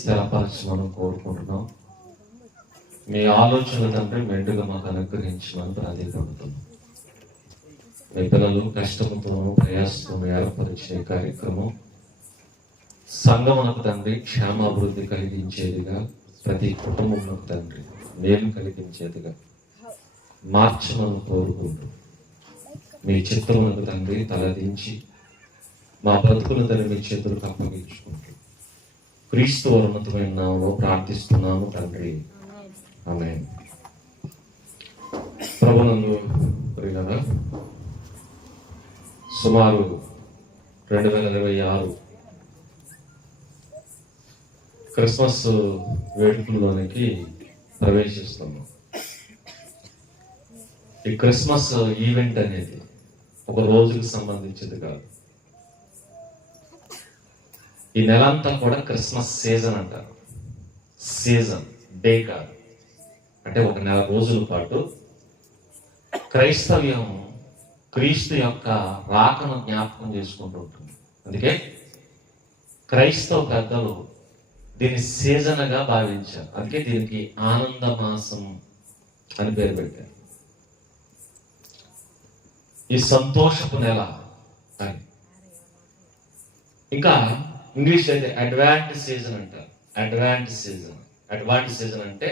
స్థిరపరచమని కోరుకుంటున్నాం. మీ ఆలోచన తండ్రి మెండుగా మాకు అనుగ్రహించమని ప్రాధాన్యపడుతున్నాం. మీ పిల్లలు కష్టంతోనూ ప్రయాసతోనూ ఏర్పరిచే కార్యక్రమం సంఘమునకు తండ్రి క్షేమాభివృద్ధి కలిగించేదిగా, ప్రతి కుటుంబమునకు తండ్రి మేలు కలిగించేదిగా మార్చమని కోరుకుంటూ మీ చిత్తమునకు తండ్రి తలదించి మా బ్రతుకులు తండ్రి మీ చేతులకు అప్పగించుకుంటూ క్రీస్తు ఉన్నతమైన నామములో ప్రార్థిస్తున్నాము తండ్రి, ఆమేన్. ప్రభునందు ప్రియులారా, సుమారు 2026 క్రిస్మస్ వేడుకల్లోనికి ప్రవేశిస్తున్నాం. ఈ క్రిస్మస్ ఈవెంట్ అనేది ఒక రోజుకి సంబంధించింది కాదు. ఈ నెలంతా కూడా క్రిస్మస్ సీజన్ అంటారు. సీజన్, డే కాదు. అంటే ఒక నెల రోజుల పాటు క్రైస్తవ్యం క్రీస్తు యొక్క రాకను జ్ఞాపకం చేసుకుంటూ ఉంటుంది. అందుకే క్రైస్తవ పెద్దలు దీన్ని సీజన్గా భావించారు. అందుకే దీనికి ఆనంద మాసం అని పేరు పెట్టారు. ఈ సంతోషపు నెల అని. ఇంకా ఇంగ్లీష్ అయితే అడ్వాంట్ సీజన్ అంటారు. అడ్వాంట్ సీజన్ అంటే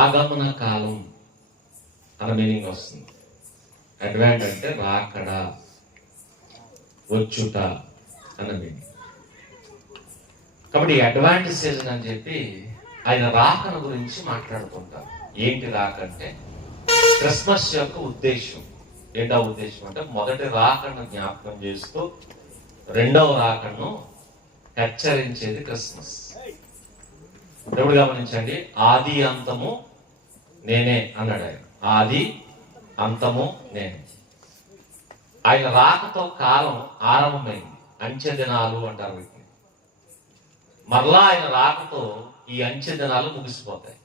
ఆగమన కాలం అన్న మీనింగ్ వస్తుంది. అడ్వాంట్ అంటే రాకడ, వచ్చుట అన్న మీనింగ్. కాబట్టి అడ్వాంట్ సీజన్ అని చెప్పి ఆయన రాకను గురించి మాట్లాడుకుంటారు. ఏంటి రాక అంటే క్రిస్మస్ యొక్క ఉద్దేశం. ఏంటా ఉద్దేశం అంటే మొదటి రాకను జ్ఞాపకం చేస్తూ రెండవ రాకను హెచ్చరించేది క్రిస్మస్. ఎప్పుడు గమనించండి, ఆది అంతము నేనే అన్నాడు ఆయన. ఆది అంతము నేనే. ఆయన రాకతో కాలం ఆరంభమైంది. అంచె దినాలు అంటారు వీటిని. మరలా ఆయన రాకతో ఈ అంచె దినాలు ముగిసిపోతాయి.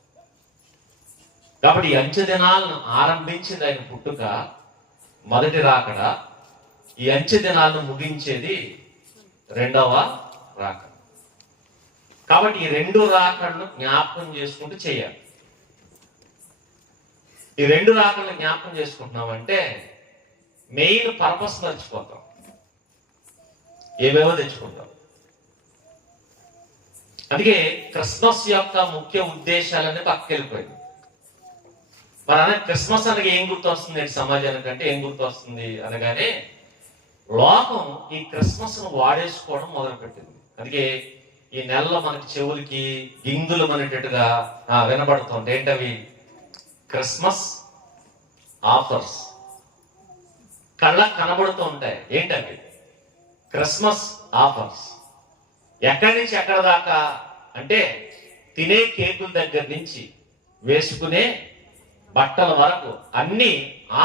కాబట్టి ఈ అంచె దినాలను ఆరంభించింది ఆయన పుట్టుక, మొదటి రాకడ. ఈ అంచె దినాలను ముగించేది రెండవ రాకడ. కాబట్టి ఈ రెండు రాకడను జ్ఞాపకం చేసుకుంటూ చేయాలి. ఈ రెండు రాకడను జ్ఞాపకం చేసుకుంటున్నామంటే మెయిన్ పర్పస్ మర్చిపోతాం, ఏవేవో తెచ్చుకుంటాం. అందుకే క్రిస్మస్ యొక్క ముఖ్య ఉద్దేశాలన్నీ పక్కకెళ్ళిపోయింది. మరి అనే క్రిస్మస్ అనగా ఏం గుర్తు వస్తుంది సమాజానికి అంటే ఏం గుర్తు వస్తుంది అనగానే లోకం ఈ క్రిస్మస్ ను వాడేసుకోవడం మొదలుపెట్టింది. అందుకే ఈ నెలలో మనకి చెవులకి గింగులు అనేటట్టుగా వినబడుతుంది. ఏంటవి? క్రిస్మస్ ఆఫర్స్ కళ్ళకు కనబడుతూ ఉంటాయి. ఏంటవి? Christmas offers. ఎక్కడి నుంచి ఎక్కడ దాకా అంటే తినే కేకుల దగ్గర నుంచి వేసుకునే బట్టల వరకు అన్ని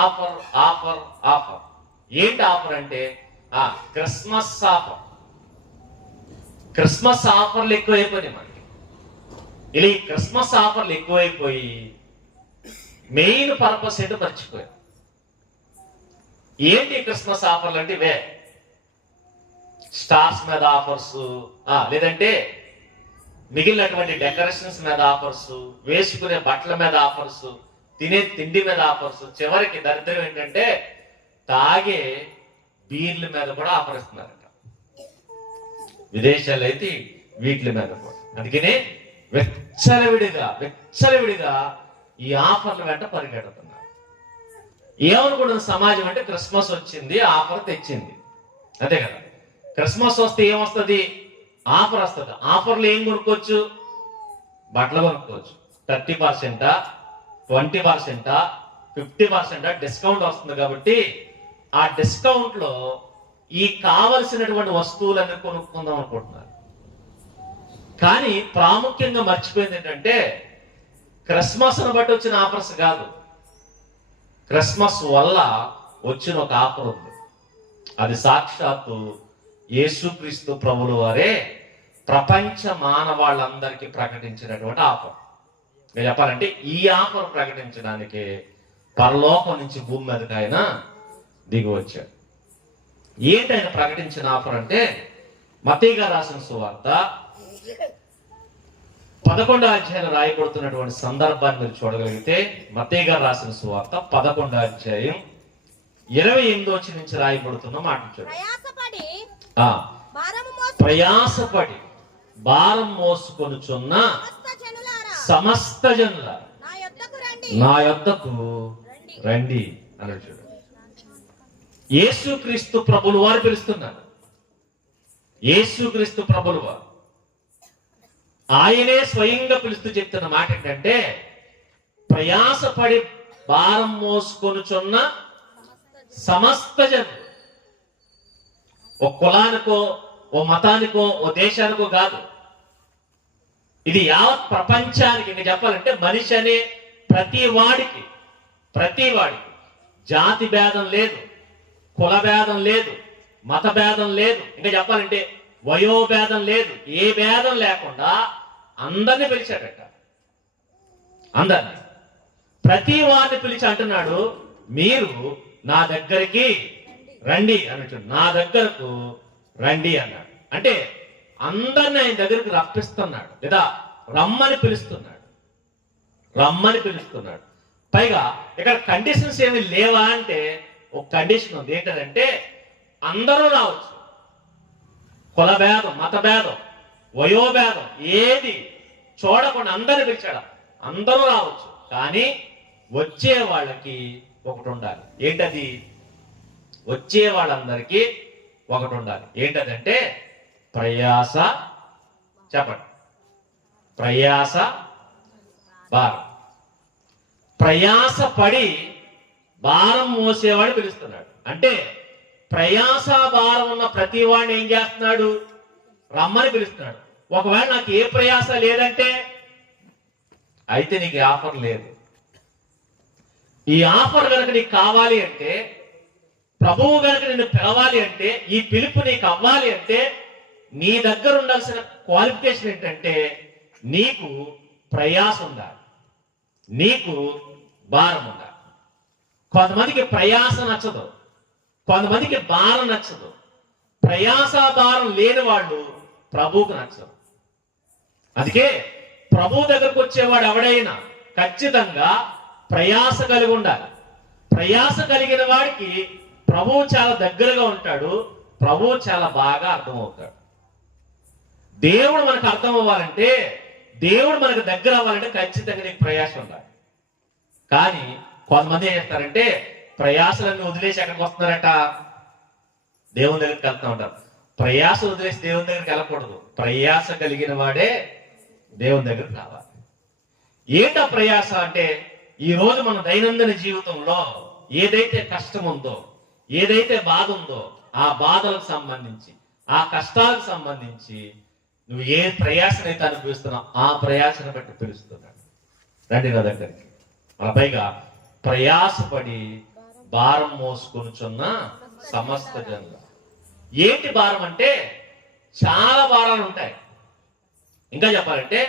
ఆఫర్ ఆఫర్ ఆఫర్. ఏంటి ఆఫర్ అంటే క్రిస్మస్ ఆఫర్. క్రిస్మస్ ఆఫర్లు ఎక్కువైపోయినాయి మనకి. ఇలా ఈ క్రిస్మస్ ఆఫర్లు ఎక్కువైపోయి మెయిన్ పర్పస్ ఏంటో మర్చిపోయాం. ఏంటి క్రిస్మస్ ఆఫర్లు అంటే ఇవే. స్టార్స్ మీద ఆఫర్స్, లేదంటే మిగిలినటువంటి డెకరేషన్స్ మీద ఆఫర్స్, వేసుకునే బట్టల మీద ఆఫర్స్, తినే తిండి మీద ఆఫర్స్, చివరికి దరిద్రం ఏంటంటే తాగే బీర్ల మీద కూడా ఆఫర్ ఇస్తున్నారట. విదేశాల్లో అయితే వీటి మీద కూడా. అందుకనే వెచ్చలవిడిగా ఈ ఆఫర్ల వెంట పరిగెడుతున్నారు. ఏమనుకుంటుంది సమాజం అంటే క్రిస్మస్ వచ్చింది, ఆఫర్ తెచ్చింది, అంతే కదా. క్రిస్మస్ వస్తే ఏమొస్తుంది? ఆఫర్ వస్తుంది. ఆఫర్లు ఏం కొనుక్కోవచ్చు? బట్టలు కొనుక్కోవచ్చు. 30%, 20%, 50% డిస్కౌంట్ వస్తుంది. కాబట్టి ఆ డిస్కౌంట్ లో ఈ కావలసినటువంటి వస్తువులన్నీ కొనుక్కుందాం అనుకుంటున్నారు. కానీ ప్రాముఖ్యంగా మర్చిపోయింది ఏంటంటే క్రిస్మస్ ను బట్టి వచ్చిన ఆఫర్స్ కాదు, క్రిస్మస్ వల్ల వచ్చిన ఒక ఆఫర్ ఉంది. అది సాక్షాత్తు యేసుక్రీస్తు ప్రభుల వారే ప్రపంచ మానవాళ్ళందరికీ ప్రకటించినటువంటి ఆఫర్. నేను చెప్పాలంటే ఈ ఆఫర్ ప్రకటించడానికి పరలోకం నుంచి భూమి మీదకి ఆయన దిగి వచ్చాడు. ఏంటి ఆయన ప్రకటించిన ఆఫర్ అంటే మత్తయి గారు రాసిన సువార్త 11వ అధ్యాయంలో రాయబడుతున్నటువంటి సందర్భాన్ని మీరు చూడగలిగితే మత్తయి గారు రాసిన సువార్త 11వ అధ్యాయం 28వ వచనం నుంచి రాయబడుతున్న మాట చూడండి. ప్రయాసపడి భారం మోసుకొనుచున్న సమస్త జనుల నా యొద్దకు రండి అన్నాడు. చూడండి, యేసుక్రీస్తు ప్రభులు వారు పిలుస్తున్నారు. యేసుక్రీస్తు ప్రభులు వారు ఆయనే స్వయంగా పిలుస్తూ చెప్తున్న మాట ఏంటంటే, ప్రయాసపడి భారం మోసుకొనుచున్న సమస్త జనులు. ఓ కులానికో, ఓ మతానికో, ఓ దేశానికో కాదు, ఇది యావత్ ప్రపంచానికి. ఇంకా చెప్పాలంటే మనిషి అనే ప్రతి వాడికి జాతి భేదం లేదు, కుల భేదం లేదు, మత భేదం లేదు, ఇంకా చెప్పాలంటే వయోభేదం లేదు, ఏ భేదం లేకుండా అందరిని పిలిచాడట. అందరిని, ప్రతి వారిని పిలిచి అంటున్నాడు, మీరు నా దగ్గరికి రండి అన్నట్టు. నా దగ్గరకు రండి అన్నాడు. అంటే అందరిని ఆయన దగ్గరికి రప్పిస్తున్నాడు, లేదా రమ్మని పిలుస్తున్నాడు. పైగా ఇక్కడ కండిషన్స్ ఏమి లేవా అంటే ఒక కండిషన్ ఉంది. ఏంటంటే అందరూ రావచ్చు. కుల భేదం, మత భేదం, వయోభేదం ఏది చూడకుండా అందరిని పిలిచాడు. అందరూ రావచ్చు, కానీ వచ్చే వాళ్ళకి ఒకటి ఉండాలి. ఏంటది? వచ్చే వాళ్ళందరికీ ఒకటి ఉండాలి. ఏంటదంటే ప్రయాస. చెప్పండి, ప్రయాస భారం. ప్రయాస పడి భారం మోసేవాడు పిలుస్తున్నాడు. అంటే ప్రయాస భారం ఉన్న ప్రతి వాడిని ఏం చేస్తున్నాడు? రమ్మని పిలుస్తున్నాడు. ఒకవేళ నాకు ఏ ప్రయాస లేదంటే, అయితే నీకు ఆఫర్ లేదు. ఈ ఆఫర్ కనుక నీకు కావాలి అంటే, ప్రభువు కనుక నిన్ను పిలవాలి అంటే, ఈ పిలుపు నీకు అవ్వాలి అంటే, నీ దగ్గర ఉండాల్సిన క్వాలిఫికేషన్ ఏంటంటే, నీకు ప్రయాస ఉండాలి, నీకు భారం ఉండాలి. కొంతమందికి ప్రయాస నచ్చదు, కొంతమందికి భారం నచ్చదు. ప్రయాస భారం లేని వాళ్ళు ప్రభువుకు నచ్చదు. అందుకే ప్రభు దగ్గరకు వచ్చేవాడు ఎవడైనా ఖచ్చితంగా ప్రయాస కలిగి ఉండాలి. ప్రయాస కలిగిన వాడికి ప్రభువు చాలా దగ్గరగా ఉంటాడు, ప్రభువు చాలా బాగా అర్థమవుతాడు. దేవుడు మనకు అర్థం అవ్వాలంటే, దేవుడు మనకు దగ్గర అవ్వాలంటే ఖచ్చితంగా నీకు ప్రయాస ఉండాలి. కానీ కొంతమంది ఏం చేస్తారంటే, ప్రయాసలన్నీ వదిలేసి ఎక్కడికి వస్తున్నారట? దేవుని దగ్గరికి వెళ్తూ ఉంటారు. ప్రయాస వదిలేసి దేవుని దగ్గరికి వెళ్ళకూడదు. ప్రయాస కలిగిన వాడే దేవుని దగ్గరికి రావాలి. ఏంటా ప్రయాస అంటే, ఈ రోజు మన దైనందిన జీవితంలో ఏదైతే కష్టం ఉందో, ఏదైతే బాధ ఉందో, ఆ బాధలకు సంబంధించి, ఆ కష్టాలకు సంబంధించి నువ్వు ఏ ప్రయాసనైతే అనుభవిస్తున్నావు ఆ ప్రయాసను బట్టి పిలుస్తున్నాడు. రండి నా దగ్గరికి. మన పైగా ప్రయాసపడి భారం మోసుకొనుచున్న సమస్త జనుల. ఏంటి భారం అంటే, చాలా భారాలు ఉంటాయి. ఇంకా చెప్పాలంటే,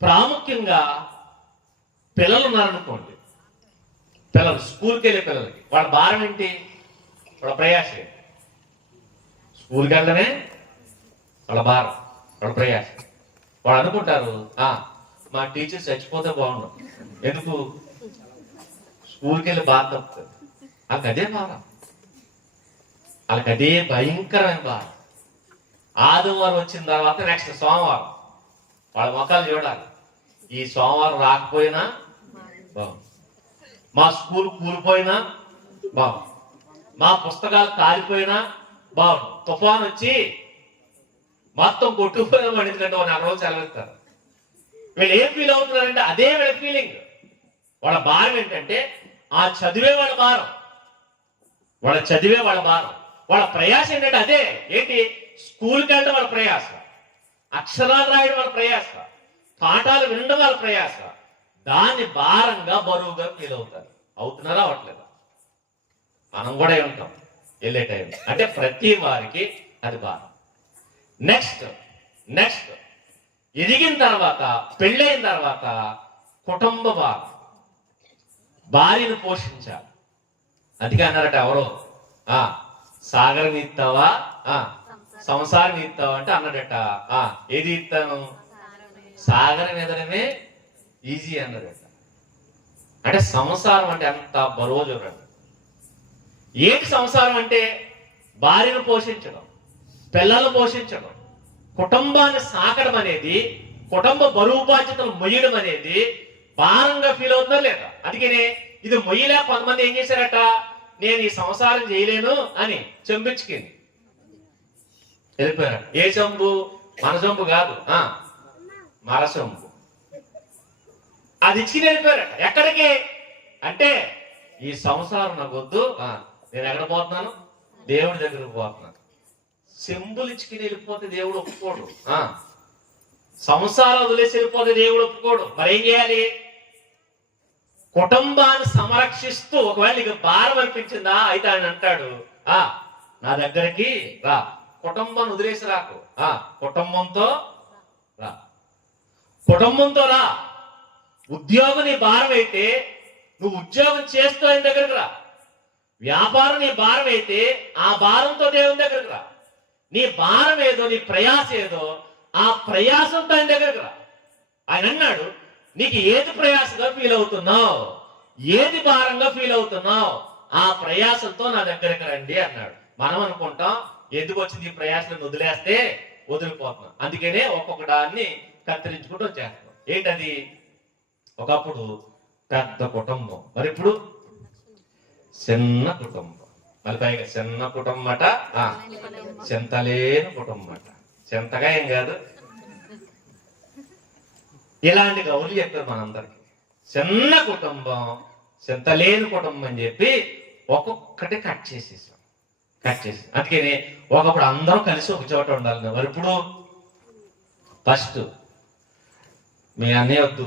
ప్రాముఖ్యంగా పిల్లలు ఉన్నారనుకోండి, పిల్లలు స్కూల్కి వెళ్ళే పిల్లలకి వాళ్ళ భారం ఏంటి? వాళ్ళ ప్రయాస ఏంటి? స్కూల్కి వెళ్ళడమే వాళ్ళ భారం, వాళ్ళ ప్రయాస. వాళ్ళు అనుకుంటారు, మా టీచర్ చచ్చిపోతే బాగుండు, ఎందుకు స్కూల్కి వెళ్ళి బాధ తప్పుతుంది. వాళ్ళకి అదే భారం, వాళ్ళకి అదే భయంకరమైన భారం. ఆదివారం వచ్చిన తర్వాత నెక్స్ట్ సోమవారం వాళ్ళ మొక్కలు చూడాలి. ఈ సోమవారం రాకపోయినా బాగుంది, మా స్కూల్ కూలిపోయినా బాగుంది, మా పుస్తకాలు కాలిపోయినా బాగుంది, తుఫాన్ వచ్చి మొత్తం కొట్టుకుపోయినా ఎందుకంటే వాళ్ళు 4 రోజులు సెలవిస్తారు. వీళ్ళు ఏం ఫీల్ అవుతున్నారంటే అదే వీళ్ళ ఫీలింగ్. వాళ్ళ భారం ఏంటంటే ఆ చదివే వాళ్ళ భారం, వాళ్ళ చదివే వాళ్ళ భారం. వాళ్ళ ప్రయాస ఏంటంటే అదే. ఏంటి? స్కూల్కి వెళ్ళడం వాళ్ళ ప్రయాస, అక్షరాలు రాయడం వాళ్ళ ప్రయాస, పాఠాలు వినడం వాళ్ళ ప్రయాస. దాన్ని భారంగా, బరువుగా ఫీల్ అవుతారు. అవుతున్నారా? అవట్లేదా? మనం కూడా ఉంటాం వెళ్ళే టైం. అంటే ప్రతి వారికి అది భారం. నెక్స్ట్ ఎదిగిన తర్వాత, పెళ్ళైన తర్వాత కుటుంబ భారం. భార్యను పోషించాలి. అందుకే అన్నారట ఎవరో, సాగరం ఇస్తావా సంసారం ఇస్తావా అంటే అన్నాడట, ఏది ఇస్తాను? సాగరం ఎదరమే ఈజీ అన్నది. అంటే సంసారం అంటే అంత బరువు చూడండి. ఏంటి సంసారం అంటే? భార్యను పోషించడం, పిల్లలను పోషించడం, కుటుంబాన్ని సాకడం అనేది, కుటుంబ బరువు బాధ్యతలు మొయ్యడం అనేది భారంగా ఫీల్ అవుతుందా లేదా? అందుకనే ఇది మొయ్యలే కొంతమంది ఏం చేశారట, నేను ఈ సంసారం చేయలేను అని చెంపించుకుంది వెళ్ళిపోయారు. ఏ చెంపు? మన చెంపు కాదు, మర చెంపు. అది ఇచ్చుకుని వెళ్ళిపోయారట. ఎక్కడికి అంటే, ఈ సంసారం నాకు వద్దు, నేను ఎక్కడ పోతున్నాను? దేవుడి దగ్గరకు పోతున్నాను. చెంబులు ఇచ్చుకుని వెళ్ళిపోతే దేవుడు ఒప్పుకోడు. సంసారం వదిలేసి వెళ్ళిపోతే దేవుడు ఒప్పుకోడు. మరి ఏం చేయాలి? కుటుంబాన్ని సంరక్షిస్తూ, ఒకవేళ నీకు భారం అనిపించిందా, అయితే ఆయన అంటాడు, నా దగ్గరికి రా. కుటుంబాన్ని వదిలేసి రాకు, కుటుంబంతో రా. కుటుంబంతో రా. ఉద్యోగం నీ భారం అయితే నువ్వు ఉద్యోగం చేస్తూ ఆయన దగ్గరకు రా. వ్యాపారం నీ భారం అయితే ఆ భారంతో దేవుని దగ్గరకు రా. నీ భారం ఏదో, నీ ప్రయాస ఏదో, ఆ ప్రయాసంతో ఆయన దగ్గరకు రా. ఆయన అన్నాడు, నీకు ఏది ప్రయాసంగా ఫీల్ అవుతున్నావు, ఏది భారంగా ఫీల్ అవుతున్నావు, ఆ ప్రయాసంతో నా దగ్గరకు రండి అన్నాడు. మనం అనుకుంటాం, ఎందుకు వచ్చింది ఈ ప్రయాసం, వదిలేస్తే వదిలిపోతున్నాం. అందుకనే ఒక్కొక్క దాన్ని కత్తిరించుకుంటూ వచ్చేస్తాం. ఏంటది? ఒకప్పుడు పెద్ద కుటుంబం, మరి ఇప్పుడు చిన్న కుటుంబం. మరి పైగా చిన్న కుటుంబం అట, చింతలేని కుటుంబం అట. చింతగా ఏం కాదు. ఇలాంటి గౌలు చెప్పారు మనందరికి. చిన్న కుటుంబం, చింతలేని కుటుంబం అని చెప్పి ఒక్కొక్కటి కట్ చేసేసాం. అందుకని ఒకప్పుడు అందరం కలిసి ఒక చోట ఉండాలి. మరి ఇప్పుడు ఫస్ట్ మీ అన్నయ్య వద్దు,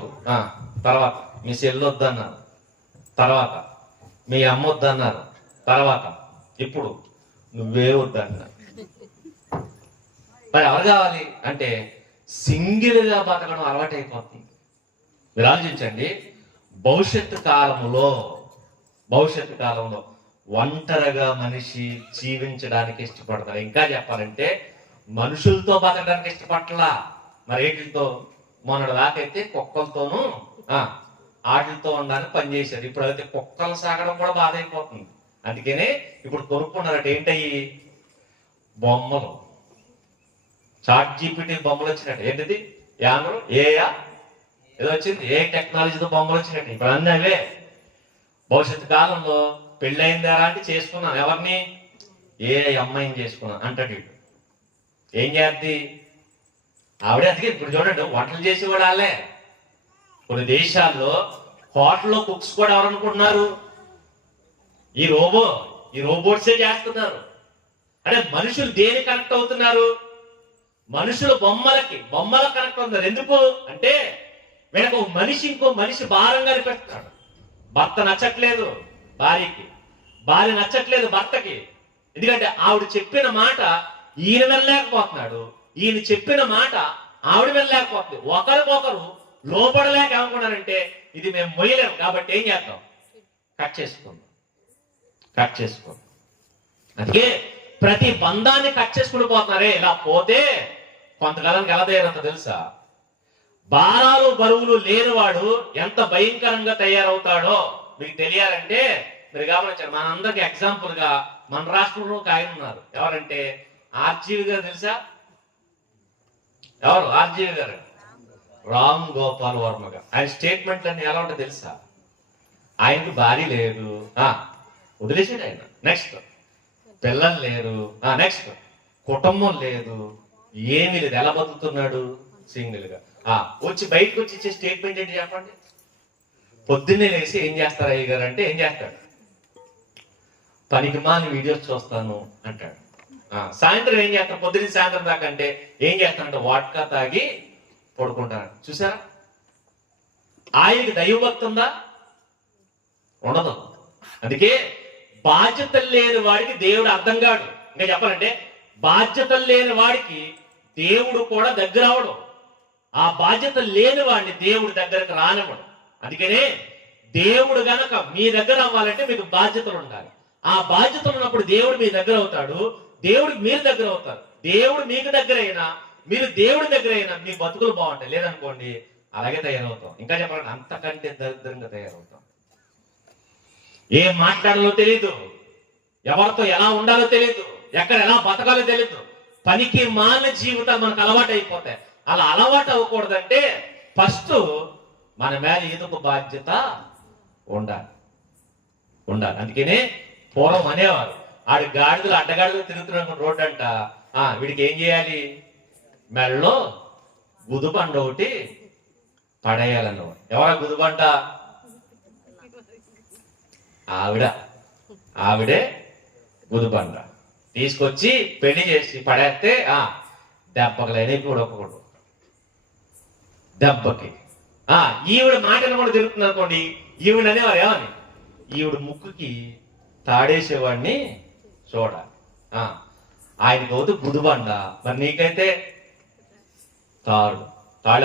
తర్వాత మీ చెల్లి వద్దన్నారు, తర్వాత మీ అమ్మ వద్దన్నారు, తర్వాత ఇప్పుడు నువ్వే వద్దన్నారు. మరి ఎవరు కావాలి అంటే సింగిల్గా బతకడం అలవాటు అయిపోతుంది. మీరు ఆలోచించండి, భవిష్యత్తు కాలంలో ఒంటరిగా మనిషి జీవించడానికి ఇష్టపడతారు. ఇంకా చెప్పాలంటే మనుషులతో బతకడానికి ఇష్టపడలా. మరి ఏంటితో? మొన్నటి దాకైతే కుక్కలతోనూ ఆటలతో ఉండడానికి పనిచేశారు. ఇప్పుడు అయితే కుక్కలు సాగడం కూడా బాధ అయిపోతుంది. అందుకనే ఇప్పుడు కొనుక్కున్నారట. ఏంటయ్యి? బొమ్మలు. చాట్ జీపీటీ బొమ్మలు వచ్చినట్టు. ఏంటిది? ఏదో వచ్చింది, ఏ టెక్నాలజీతో బొమ్మలు వచ్చినట్టు. ఇప్పుడు అన్నీ అవే. భవిష్యత్తు కాలంలో పెళ్ళయిందా అంటే చేసుకున్నాను, ఎవరిని? ఏ అమ్మాయిని చేసుకున్నాను అంటాడు. ఏం చేద్ది ఆవిడే? అందుకే ఇప్పుడు చూడండి, వంటలు చేసి కూడా వాళ్ళే. కొన్ని దేశాల్లో హోటల్లో కుక్స్ కూడా ఎవరనుకుంటున్నారు? ఈ రోబోట్సే చేస్తున్నారు. అంటే మనుషులు దేని కనెక్ట్ అవుతున్నారు? మనుషులు బొమ్మలకు కనెక్ట్ అవుతున్నారు. ఎందుకు అంటే వీళ్ళకు మనిషి ఇంకో మనిషి భారంగా అనిపిస్తున్నాడు. భర్త నచ్చట్లేదు భార్యకి, భార్య నచ్చట్లేదు భర్తకి. ఎందుకంటే ఆవిడ చెప్పిన మాట ఈయన వెళ్ళలేకపోతున్నాడు, ఈయన చెప్పిన మాట ఆవిడ వెళ్ళలేకపోతుంది. ఒకరికొకరు లోపడలేక ఏమనుకున్నారంటే ఇది మేము మొయ్యలేము, కాబట్టి ఏం చేద్దాం? కట్ చేసుకుందాం. అందుకే ప్రతి బంధాన్ని కట్ చేసుకుని పోతున్నారే. ఇలా పోతే కొంతకాలానికి ఎలా తయారవుతుందో తెలుసా? భారాలు బరువులు లేనివాడు ఎంత భయంకరంగా తయారవుతాడో మీకు తెలియాలంటే మీరు గమనించారు. మనందరికి ఎగ్జాంపుల్ గా మన రాష్ట్రంలో ఒక ఆయన ఉన్నారు. ఎవరంటే ఆర్జీవి గారు. తెలుసా ఎవరు? ఆర్జీవి గారు, రామ్ గోపాల్ వర్మ గారు. ఆయన స్టేట్మెంట్లు అన్ని ఎలా ఉంటాయి తెలుసా? ఆయనకు భార్య లేదు, వదిలేసాడు ఆయన. నెక్స్ట్ పిల్లలు లేరు, నెక్స్ట్ కుటుంబం లేదు, ఏమీ లేదు. ఎలా బతుకుతున్నాడు? సింగిల్ గా. వచ్చి బయటకు వచ్చి ఇచ్చే స్టేట్మెంట్ ఏంటి చెప్పండి? పొద్దున్నే లేసి ఏం చేస్తారు అయ్య గారు అంటే ఏం చేస్తాడు? పనికి మాని వీడియోస్ చూస్తాను అంటాడు. సాయంత్రం ఏం చేస్తాడు? పొద్దున్న సాయంత్రం దాకా అంటే ఏం చేస్తాడంటే వాడ్కా తాగి పడుకుంటాడు. చూసారా? ఆయనకి దైవభక్తి ఉందా? ఉండదు. అందుకే బాధ్యతలు లేని వాడికి దేవుడు అర్థం కాడు. ఇంకా చెప్పాలంటే బాధ్యతలు లేని వాడికి దేవుడు కూడా దగ్గర అవడం, ఆ బాధ్యతలు లేని వాడిని దేవుడి దగ్గరకు రానివ్వడం. అందుకనే దేవుడు గనక మీ దగ్గర అవ్వాలంటే మీకు బాధ్యతలు ఉండాలి. ఆ బాధ్యతలు ఉన్నప్పుడు దేవుడు మీ దగ్గర అవుతాడు, దేవుడికి మీరు దగ్గర అవుతారు. దేవుడు మీకు దగ్గర అయినా మీరు దేవుడి దగ్గర అయినా మీ బతుకులు బాగుంటాయి, లేదనుకోండి అలాగే తయారవుతాం. ఇంకా చెప్పాలంటే అంతకంటే దరిద్రంగా తయారవుతాం. ఏం మాట్లాడాలో తెలియదు, ఎవరితో ఎలా ఉండాలో తెలియదు, ఎక్కడ ఎలా బతకాలో తెలియదు. పనికి మాలిన జీవితాలు మనకు అలవాటు అయిపోతాయి. అలా అలవాటు అవ్వకూడదంటే ఫస్ట్ మన మీద ఏదో ఒక బాధ్యత ఉండాలి. అందుకనే పూర్వం అనేవారు, ఆడి గాడిదలు అడ్డగాడిదలు తిరుగుతున్న రోడ్డు అంట, వీడికి ఏం చేయాలి, మెడలో గుదుబండ ఒకటి పడేయాలన్నవాడు. ఎవరా గుదుబండ? ఆవిడే గుదుబండ తీసుకొచ్చి పెళ్లి చేసి పడేస్తే దెబ్బకలైన కూడా ఒకడు దెబ్బకి ఈవిడ మాటలు కూడా తిరుగుతుంది అనుకోండి, ఈవిడ అనేవారు ఏమని, ఈవిడ ముక్కుకి తాడేసేవాడిని చూడాలి. ఆయనకి అవుతూ గుదుబండ, మరి నీకైతే తాడు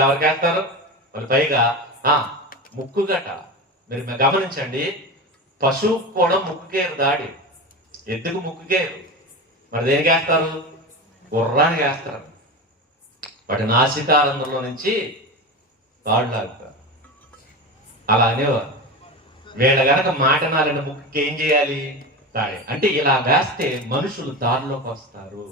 ఎవరికి వేస్తారు? వాళ్ళు పైగా ముక్కు గట. మీరు గమనించండి, పశువు కూడా ముక్కుకేరు దాడి, ఎద్దుకు ముక్కుకేరు, మరి దేనికి వేస్తారు? గుర్రానికి వేస్తారు. వాటి నాసికారంధ్రంలో నుంచి తాడు లాగుతారు. అలా అనేవారు. వీళ్ళ గనక మాటనాలని ముక్కుకి ఏం చేయాలి? తాడే. అంటే ఇలా వేస్తే మనుషులు దారిలోకి వస్తారు.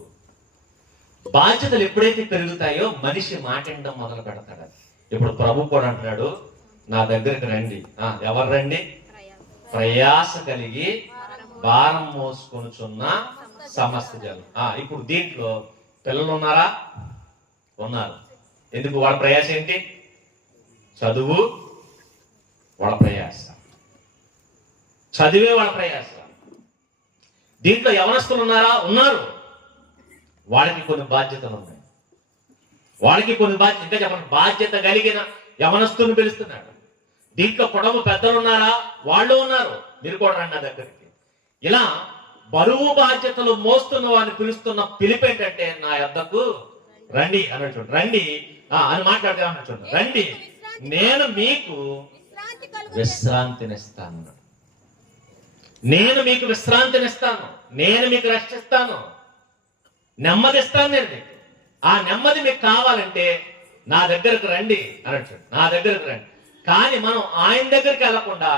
బాధ్యతలు ఎప్పుడైతే పెరుగుతాయో మనిషి మాట్లాడడం మొదలు పెడతాడు. ఇప్పుడు ప్రభు కూడా అంటున్నాడు, నా దగ్గరికి రండి. ఎవరు రండి? ప్రయాస కలిగి భారం మోసుకొనుచున్న సమస్త జనం. ఇప్పుడు దీంట్లో పిల్లలు ఉన్నారా? ఉన్నారు. ఎందుకు? వాళ్ళ ప్రయాస ఏంటి? చదువు. వాళ్ళ ప్రయాస చదివే వాళ్ళ ప్రయాస. దీంట్లో యవనస్తులు ఉన్నారా? ఉన్నారు. వాళ్ళకి కొన్ని బాధ్యతలు ఉన్నాయి. ఇంకా చెప్పండి, బాధ్యత కలిగిన యవనస్తుని పిలుస్తున్నాడు. దీంట్లో కుటుంబ పెద్దలు ఉన్నారా? వాళ్ళు ఉన్నారు. మీరు కూడా రండి నా దగ్గరికి. ఇలా బరువు బాధ్యతలు మోస్తున్న వారిని పిలుస్తున్న పిలుపు ఏంటంటే, నా యొద్దకు రండి అన్నట్టు. రండి అని మాట్లాడితే అన్నట్టు, రండి నేను మీకు విశ్రాంతినిస్తాను. నేను మీకు విశ్రాంతినిస్తాను, నేను మీకు రక్షిస్తాను, నెమ్మదిస్తాను. నేను మీకు ఆ నెమ్మది మీకు కావాలంటే నా దగ్గరకు రండి అన్నట్టు. నా దగ్గరకు రండి. కానీ మనం ఆయన దగ్గరికి వెళ్ళకుండా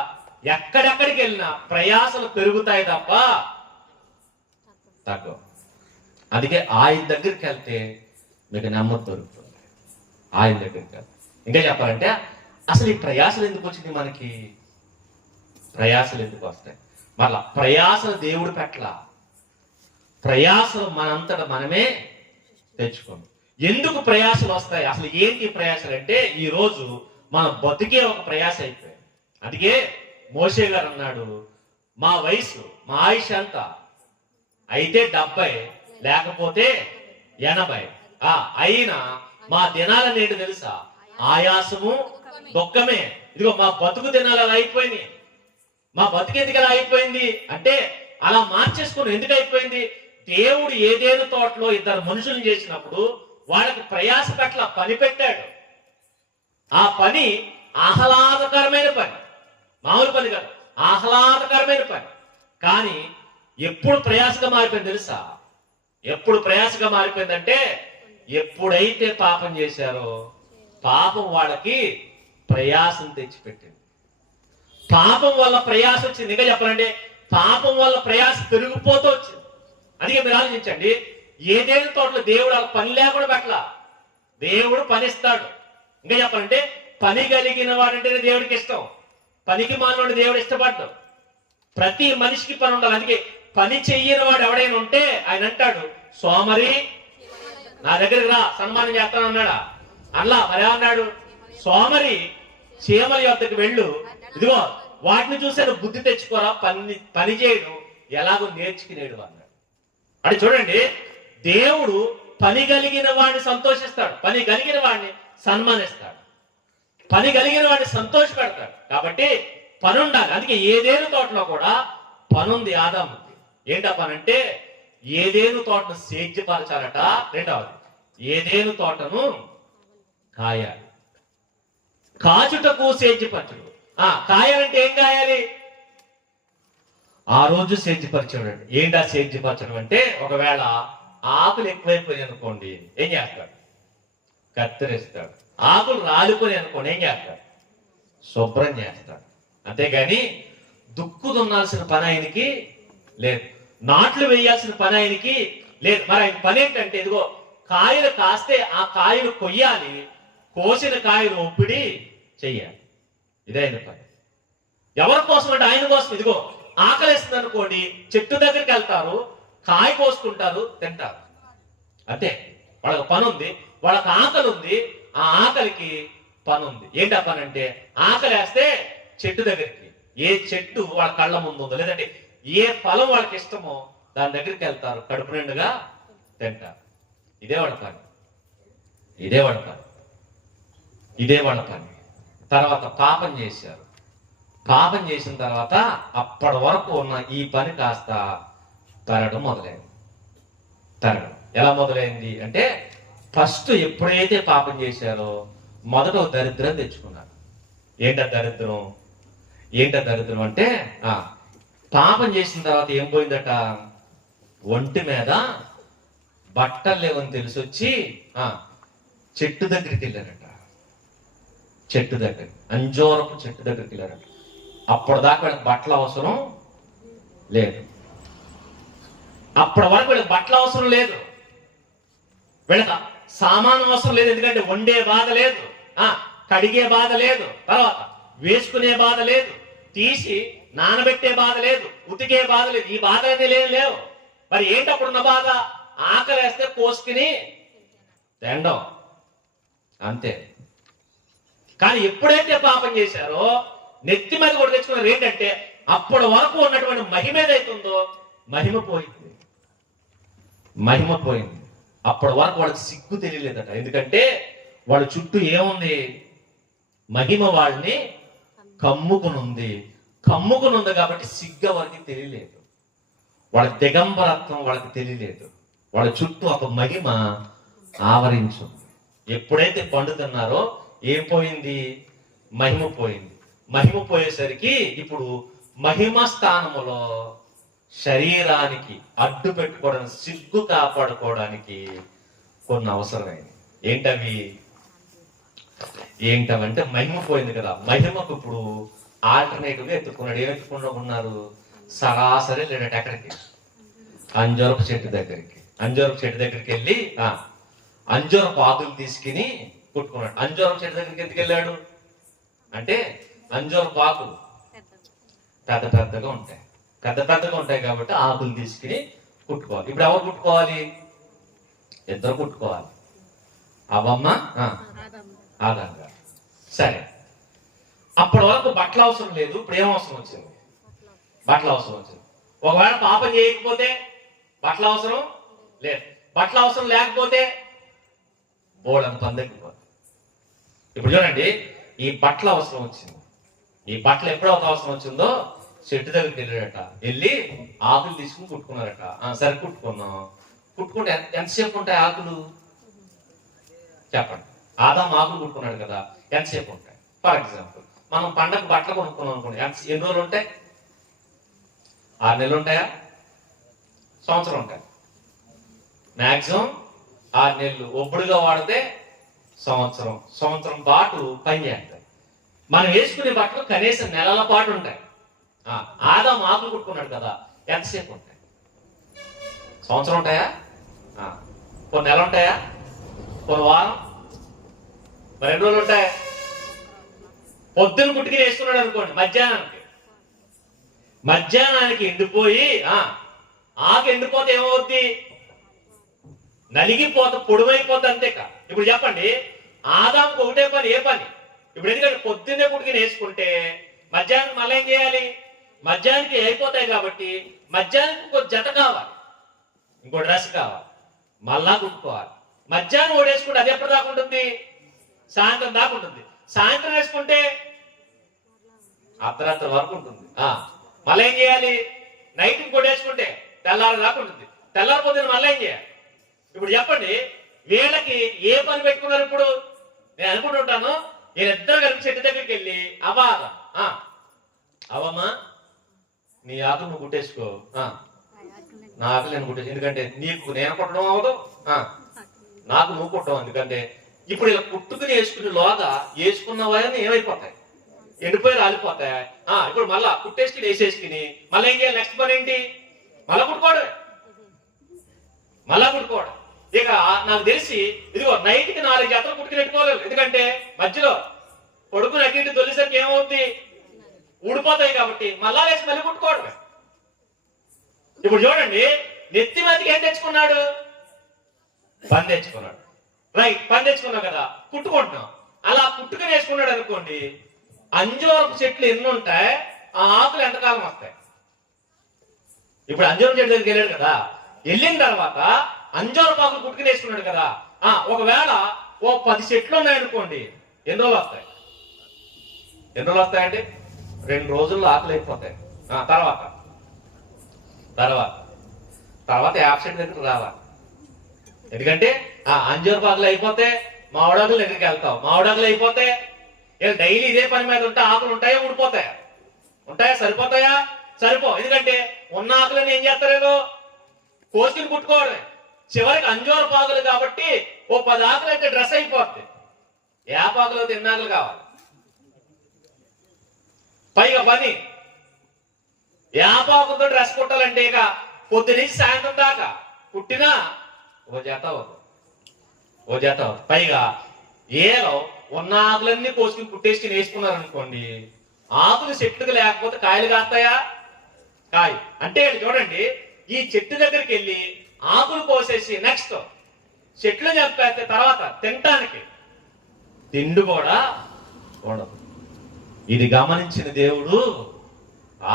ఎక్కడెక్కడికి వెళ్ళినా ప్రయాసలు పెరుగుతాయి తప్ప తగ్గవు. అందుకే ఆయన దగ్గరికి వెళ్తే మీకు నెమ్మది దొరుకుతుంది. ఆయన దగ్గరికి వెళ్తే. ఇంకా చెప్పాలంటే అసలు ఈ ప్రయాసలు ఎందుకు వచ్చింది మనకి? ప్రయాసలు ఎందుకు వస్తాయి? మళ్ళా ప్రయాసలు దేవుడు పెట్టలా, ప్రయాసలు మనంతట మనమే తెచ్చుకోండి. ఎందుకు ప్రయాసలు వస్తాయి? అసలు ఏంటి ప్రయాసలు అంటే, ఈ రోజు మన బతికే ఒక ప్రయాస అయిపోయింది. అందుకే మోషే గారు అన్నాడు, మా వయసు, మా ఆయుష్ అంతా అయితే 70, లేకపోతే 80. అయినా మా దినాల నేటి తెలుసా, ఆయాసము దుఃఖమే. ఇదిగో మా బతుకు దినాలు అలా అయిపోయినాయి. మా బతుకు ఎందుకు అలా అయిపోయింది అంటే, అలా మార్చేసుకుని ఎందుకు అయిపోయింది? దేవుడు ఏదేను తోటలో ఇద్దరు మనుషులు చేసినప్పుడు వాళ్ళకి ప్రయాస పట్ల పని పెట్టాడు. ఆ పని ఆహ్లాదకరమైన పని, మామూలు పని కాదు, ఆహ్లాదకరమైన పని. కానీ ఎప్పుడు ప్రయాసగా మారిపోయింది తెలుసా? ఎప్పుడు ప్రయాసగా మారిపోయిందంటే, ఎప్పుడైతే పాపం చేశారో పాపం వాళ్ళకి ప్రయాసం తెచ్చిపెట్టింది. పాపం వల్ల ప్రయాస వచ్చింది. ఇంకా చెప్పాలంటే పాపం వల్ల ప్రయాస పెరిగిపోతూ వచ్చింది. అందుకే మీరు ఆలోచించండి, ఏదేని తోటలో దేవుడు పని లేకుండా పెట్టలా. దేవుడు పనిస్తాడు. ఇంకా చెప్పాలంటే పని కలిగిన వాడంటేనే దేవుడికి ఇష్టం. పనికి మానవుడు దేవుడు ఇష్టపడ్డాడు. ప్రతి మనిషికి పని ఉండాలి. అందుకే పని చెయ్యని వాడు ఎవడైనా ఉంటే ఆయన అంటాడు, సోమరి నా దగ్గరికి రా, సన్మానం చేస్తాను అన్నాడా? అలా మరి అన్నాడు, సోమరి చీమల యొద్దకు వెళ్ళు, ఇదిగో వాటిని చూసే బుద్ధి తెచ్చుకోరా, పని చేయడం ఎలాగో నేర్చుకునేడు అన్నాడు. అంటే చూడండి, దేవుడు పని కలిగిన వాడిని సంతోషిస్తాడు, పని కలిగిన వాడిని సన్మానిస్తాడు, పని కలిగిన వాడిని సంతోష పెడతాడు. కాబట్టి పని ఉండాలి. అందుకే ఏదేను తోటలో కూడా పనుంది ఆదాముకి. ఏంటా పని అంటే, ఏదేను తోటను సేద్యపరచాలట. రెండవది, ఏదేను తోటను కాయాలి. కాచుటకు సేద్యపరచుడు. కాయాలంటే ఏం కాయాలి? ఆ రోజు సేద్యపరచడం. ఏంటా సేద్యపరచడం అంటే, ఒకవేళ ఆకులు ఎక్కువైపోయాయి అనుకోండి, ఏం చేస్తాడు? కత్తిరిస్తాడు. ఆకులు రాలిపోయి అనుకోని ఏం చేస్తాడు? శుభ్రం చేస్తాడు. అంతేగాని దుక్కు దున్నాల్సిన పని ఆయనకి లేదు, నాట్లు వేయాల్సిన పని ఆయనకి లేదు. మరి ఆయన పని ఏంటంటే ఇదిగో కాయలు కాస్తే ఆ కాయలు కొయ్యాలి, కోసిన కాయలు ఒప్పిడి చెయ్యాలి. ఇదే ఆయన పని. ఎవరి కోసం అంటే ఆయన కోసం. ఇదిగో ఆకలిస్తుంది అనుకోండి, చెట్టు దగ్గరికి వెళ్తారు, కాయ కోసుకుంటారు, తింటారు. అంతే. వాళ్ళకి పని ఉంది, వాళ్ళకి ఆకలి ఉంది, ఆ ఆకలికి పని ఉంది. ఏంటి ఆ పని అంటే ఆకలి వేస్తే చెట్టు దగ్గరికి, ఏ చెట్టు వాళ్ళ కళ్ళ ముందు ఉందో లేదంటే ఏ ఫలం వాళ్ళకి ఇష్టమో దాని దగ్గరికి వెళ్తారు, కడుపు నిండుగా తింటారు. ఇదే వాళ్ళ పని, ఇదే వాళ్ళ పని, ఇదే వాళ్ళ పని. తర్వాత పాపం చేశారు. పాపం చేసిన తర్వాత అప్పటి వరకు ఉన్న ఈ పని కాస్త తరగడం మొదలైంది. తరగడం ఎలా మొదలైంది అంటే ఫస్ట్ ఎప్పుడైతే పాపం చేశారో మొదట దరిద్రం తెచ్చుకున్నారు. ఏంట దరిద్రం? ఏంట దరిద్రం అంటే పాపం చేసిన తర్వాత ఏం పోయిందట? ఒంటి మీద బట్టలు లేవని తెలిసి వచ్చి చెట్టు దగ్గరికి వెళ్ళారట. చెట్టు దగ్గర, అంజూరపు చెట్టు దగ్గరికి వెళ్ళారట. అప్పటిదాకా వీళ్ళకి బట్టలు అవసరం లేదు. అప్పటి వరకు వీళ్ళకి బట్టలు అవసరం లేదు, వీళ్ళకి సామాను అవసరం లేదు. ఎందుకంటే వండే బాధ లేదు, కడిగే బాధ లేదు, తర్వాత వేసుకునే బాధ లేదు, తీసి నానబెట్టే బాధ లేదు, ఉతికే బాధ లేదు. ఈ బాధలన్నీ లేవు. మరి ఏంటప్పుడున్న బాధ? ఆకలి వేస్తే కోసుకుని తినడం, అంతే. కానీ ఎప్పుడైతే పాపం చేశారో నెత్తి మీద కూడా తెచ్చుకున్నారు. ఏంటంటే అప్పటి వరకు ఉన్నటువంటి మహిమ ఏదైతుందో మహిమ పోయింది, మహిమ పోయింది. అప్పటి వరకు వాళ్ళకి సిగ్గు తెలియలేదట. ఎందుకంటే వాళ్ళ చుట్టూ ఏముంది? మహిమ వాళ్ళని కమ్ముకునుంది. కమ్ముకునుంది కాబట్టి సిగ్గు వారికి తెలియలేదు. వాళ్ళ దిగంబరత్వం వాళ్ళకి తెలియలేదు. వాళ్ళ చుట్టూ ఒక మహిమ ఆవరించింది. ఎప్పుడైతే పండుతున్నారో ఏం పోయింది? మహిమ పోయింది. మహిమ పోయేసరికి ఇప్పుడు మహిమ స్థానములో శరీరానికి అడ్డు పెట్టుకోవడానికి, సిగ్గు కాపాడుకోవడానికి కొన్ని అవసరమైంది. ఏంటవంటే మహిమ పోయింది కదా, మహిమకు ఇప్పుడు ఆల్టర్నేటివ్ గా ఎత్తుకున్నాడు. ఏం ఎత్తుకున్నారు? సరాసరి లేడట ఎక్కడికి? అంజూరపు చెట్టు దగ్గరికి. అంజూరపు చెట్టు దగ్గరికి వెళ్ళి అంజూరపు ఆకులు తీసుకుని కుట్టుకున్నాడు. అంజూరపు చెట్టు దగ్గరికి ఎందుకు వెళ్ళాడు అంటే అంజూరపు ఆకులు పెద్ద పెద్దగా ఉంటాయి, పెద్ద పెద్దగా ఉంటాయి కాబట్టి ఆకులు తీసుకుని కుట్టుకోవాలి. ఇప్పుడు ఎవరు కుట్టుకోవాలి? ఇద్దరు కుట్టుకోవాలి, అవ్వమ్మ ఆదాం గారు. సరే, అప్పటి వరకు బట్టలు అవసరం లేదు, ఇప్పుడు ఏం అవసరం వచ్చింది? బట్టలు అవసరం వచ్చింది. ఒకవేళ పాపం చేయకపోతే బట్టలు అవసరం లేదు, బట్టలు అవసరం లేకపోతే బోళ్ళని పందెక్కిపోతుంది. ఇప్పుడు చూడండి, ఈ బట్టలు అవసరం వచ్చింది. ఈ బట్టలు ఎప్పుడైతే అవసరం వచ్చిందో చెట్టు దగ్గరికి వెళ్ళాడట. వెళ్ళి ఆకులు తీసుకుని కుట్టుకున్నారట. సరే కుట్టుకున్నాం. కుట్టుకుంటే ఎంతసేపు ఉంటాయి ఆకులు? చెప్పండి. ఆదాం ఆకులు కుట్టుకున్నాడు కదా, ఎంతసేపు ఉంటాయి? ఫర్ ఎగ్జాంపుల్ మనం పండగ బట్టలు కొనుక్కున్నాం అనుకోండి, ఎన్ని రోజులు ఉంటాయి? 6 నెలలు ఉంటాయా? సంవత్సరం ఉంటాయి. మ్యాక్సిమం 6 నెలలు. ఒబ్బుడుగా వాడితే సంవత్సరం, సంవత్సరం పాటు పని చేస్తాయి. మనం వేసుకునే బట్టలు కనీసం నెలల పాటు ఉంటాయి. ఆదాం ఆకులు కుట్టుకున్నాడు కదా, ఎంతసేపు ఉంటాయి? సంవత్సరం ఉంటాయా? కొన్ని నెలలు ఉంటాయా? కొన్ని వారం? 2 రోజులు ఉంటాయా? పొద్దున్న కుట్టుకుని వేసుకున్నాడు అనుకోండి, మధ్యాహ్నానికి ఎండిపోయి ఆకు ఎండిపోతే ఏమవుద్ది? నలిగిపోతే పొడుమైపోద్ది, అంతేక. ఇప్పుడు చెప్పండి, ఆదాంకు ఒకటే పని. ఏ పని? ఇప్పుడు ఎందుకంటే పొద్దున్నే కుట్టుకుని వేసుకుంటే మధ్యాహ్నం మళ్ళీ ఏం చేయాలి? మధ్యాహ్నానికి అయిపోతాయి కాబట్టి మధ్యాహ్నానికి ఇంకో జత కావాలి, ఇంకో డ్రెస్ కావాలి, మళ్ళా కుట్టుకోవాలి. మధ్యాహ్నం ఓడేసుకుంటే అది ఎప్పుడు దాకా ఉంటుంది? సాయంత్రం దాకా ఉంటుంది. సాయంత్రం వేసుకుంటే అర్ధరాత్రి వరకు ఉంటుంది. మళ్ళీ ఏం చేయాలి? నైట్ ఇంకోటి వేసుకుంటే తెల్లారి దాకా ఉంటుంది. తెల్లారిపోతే మళ్ళీ ఏం చేయాలి? ఇప్పుడు చెప్పండి, వీళ్ళకి ఏ పని పెట్టుకున్నారు? ఇప్పుడు నేను అనుకుంటుంటాను, వీళ్ళిద్దరు కలిపి చెట్టు దగ్గరికి వెళ్ళి అవమ్మా నీ ఆకులు నువ్వు కుట్టేసుకో, నా ఆకులు నేను కుట్టేసి, ఎందుకంటే నీకు నేను కుట్టడం అవ్వదు, నాకు నువ్వు కుట్టడం. ఎందుకంటే ఇప్పుడు ఇలా కుట్టుకుని వేసుకుని లోగా వేసుకున్న వైర్ని ఏమైపోతాయి, ఎండిపోయి రాలిపోతాయి. ఇప్పుడు మళ్ళా కుట్టేసుకుని వేసేసుకుని మళ్ళీ ఏం చేయాలి, నెక్స్ట్ పని ఏంటి, మళ్ళా కుట్టుకోవడమే, మళ్ళా కుట్టుకోవడం. ఇక నాకు తెలిసి ఇదిగో నైట్కి 4 జతలు కుట్టుకుని పెట్టుకోలేదు, ఎందుకంటే మధ్యలో కొడుకుని అటు ఇటు తొలిసరికి ఏమవుతుంది, ఊడిపోతాయి కాబట్టి మళ్ళా వేసి మళ్ళీ కుట్టుకోవడమే. ఇప్పుడు చూడండి, నెత్తి మీదకి ఏం తెచ్చుకున్నాడు, పని తెచ్చుకున్నాడు. రైట్, పని తెచ్చుకున్నావు కదా, కుట్టుకుంటున్నాం. అలా కుట్టుకుని వేసుకున్నాడు అనుకోండి, అంజూరపు చెట్లు ఎన్ని ఉంటాయి, ఆ ఆకులు ఎంతకాలం వస్తాయి. ఇప్పుడు అంజూరం చెట్టు దగ్గరికి వెళ్ళాడు కదా, వెళ్ళిన తర్వాత అంజూరపు ఆకులు కుట్టుకుని వేసుకున్నాడు కదా, ఒకవేళ 10 చెట్లు ఉన్నాయనుకోండి, ఎన్ని రోజులు వస్తాయి, ఎన్ని రోజులు వస్తాయంటే 2 రోజుల్లో ఆకులు అయిపోతాయి. తర్వాత తర్వాత తర్వాత యాబ్సెంట్ దగ్గర రావాలి, ఎందుకంటే అంజూరు పాకులు అయిపోతే మామిడాకుల దగ్గరికి వెళ్తావు, మామిడాకులు అయిపోతే డైలీ ఇదే పని మీద ఉంటే ఆకులు ఉంటాయా, ఊడిపోతాయా, ఉంటాయా, సరిపోతాయా, సరిపో. ఎందుకంటే ఉన్న ఆకులను ఏం చేస్తారేదో కోసుకుని కుట్టుకోవడమే. చివరికి అంజూరు పాకులు కాబట్టి 10 ఆకులు అయితే డ్రెస్ అయిపోద్ది, యాపాకులు అయితే 8 ఆకులు కావాలి. పైగా పని యాపాకులతో డ్రెస్ కుట్టాలంటే ఇక పొద్దు నుంచి సాయంత్రం దాకా కుట్టినా ఓ జత అవుతుంది. పైగా ఏలో ఉన్న ఆకులన్నీ కోసుకుని కుట్టేసుకుని వేసుకున్నారు అనుకోండి, ఆకులు చెట్టుకు లేకపోతే కాయలు కాస్తాయా, కాయ అంటే చూడండి, ఈ చెట్టు దగ్గరికి వెళ్ళి ఆకులు కోసేసి నెక్స్ట్ చెట్లు చంపేస్తే తర్వాత తినటానికి తిండి కూడా ఉండదు. ఇది గమనించిన దేవుడు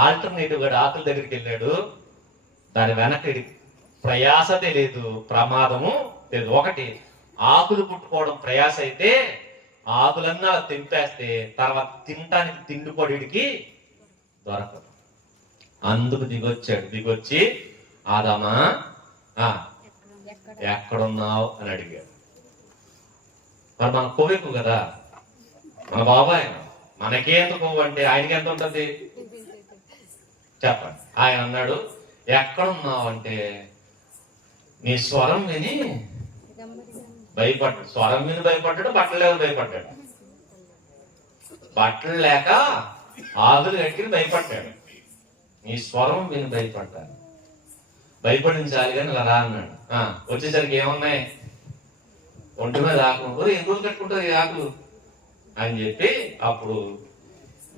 ఆల్టర్నేటివ్ గా ఆకుల దగ్గరికి వెళ్ళాడు. దాని వెనక ప్రయాస తెలియదు, ప్రమాదము తెలియదు. ఒకటి, ఆకులు పుట్టుకోవడం ప్రయాస అయితే ఆకులన్నా తెంపేస్తే తర్వాత తినటానికి తిండి పొడికి దొరకదు. అందుకు దిగొచ్చి ఆదామా ఎక్కడున్నావు అని అడిగాడు. మరి మన కొవ్వెక్కు కదా, మన బాబాయ్, మనకే ఎంత కొవ్వు అంటే ఆయనకి ఎంత ఉంటుంది చెప్పండి. ఆయన అన్నాడు, ఎక్కడున్నావు అంటే నీ స్వరం విని భయపడ్డాడు. స్వరం విని భయపడ్డాడు, బట్టలు లేక భయపడ్డాడు. బట్టలు లేక ఆకులు కట్టుకుని భయపడ్డాడు. నీ స్వరం విని భయపడ్డాడు. భయపడించాలి కానీ ఇలా రా అన్నాడు. వచ్చేసరికి ఏమున్నాయి, ఒంటి మీద ఆకులు, ఎందుకు కట్టుకుంటుంది ఈ ఆకులు అని చెప్పి, అప్పుడు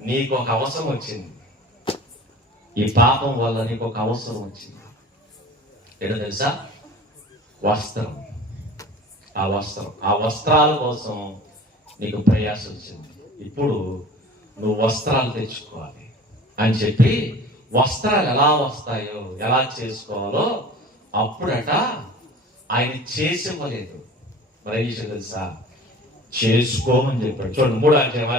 నీకు ఒక అవసరం వచ్చింది, ఈ పాపం వల్ల నీకు ఒక అవసరం వచ్చింది. ఏంటో తెలుసా, వస్త్రం. ఆ వస్త్రాల కోసం నీకు ప్రయాస వచ్చింది. ఇప్పుడు నువ్వు వస్త్రాలు తెచ్చుకోవాలి అని చెప్పి, వస్త్రాలు ఎలా వస్తాయో ఎలా చేసుకోవాలో అప్పుడట ఆయన చేసివ్వలేదు. మరి ఏం చేసే తెలుసా, చేసుకోమని చెప్పాడు. చూడండి 3వ అధ్యాయం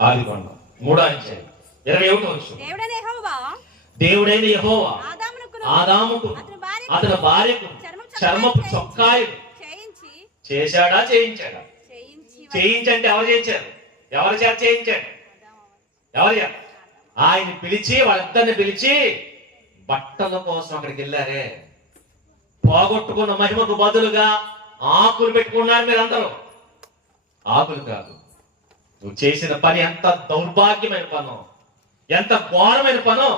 ఆదికాండం 3వ అధ్యాయం 21వ వచనం. దేవుడైన యెహోవా ఆదాముకు అతని భార్యకు చర్మపు చొక్కాయలు చేశాడా, చేయించాడా? చేయించంటే ఎవరు చేయించారు, ఎవరి చేత చేయించాడు, ఎవరు చేత? ఆయన పిలిచి, వాళ్ళిద్దరిని పిలిచి బట్టల కోసం అక్కడికి వెళ్ళారే. పోగొట్టుకున్న మహిమకు బదులుగా ఆకులు పెట్టుకున్నారు మీరందరూ. ఆకులు కాదు, నువ్వు చేసిన పని ఎంత దౌర్భాగ్యమైన పనో, ఎంత ఘోరమైన పనో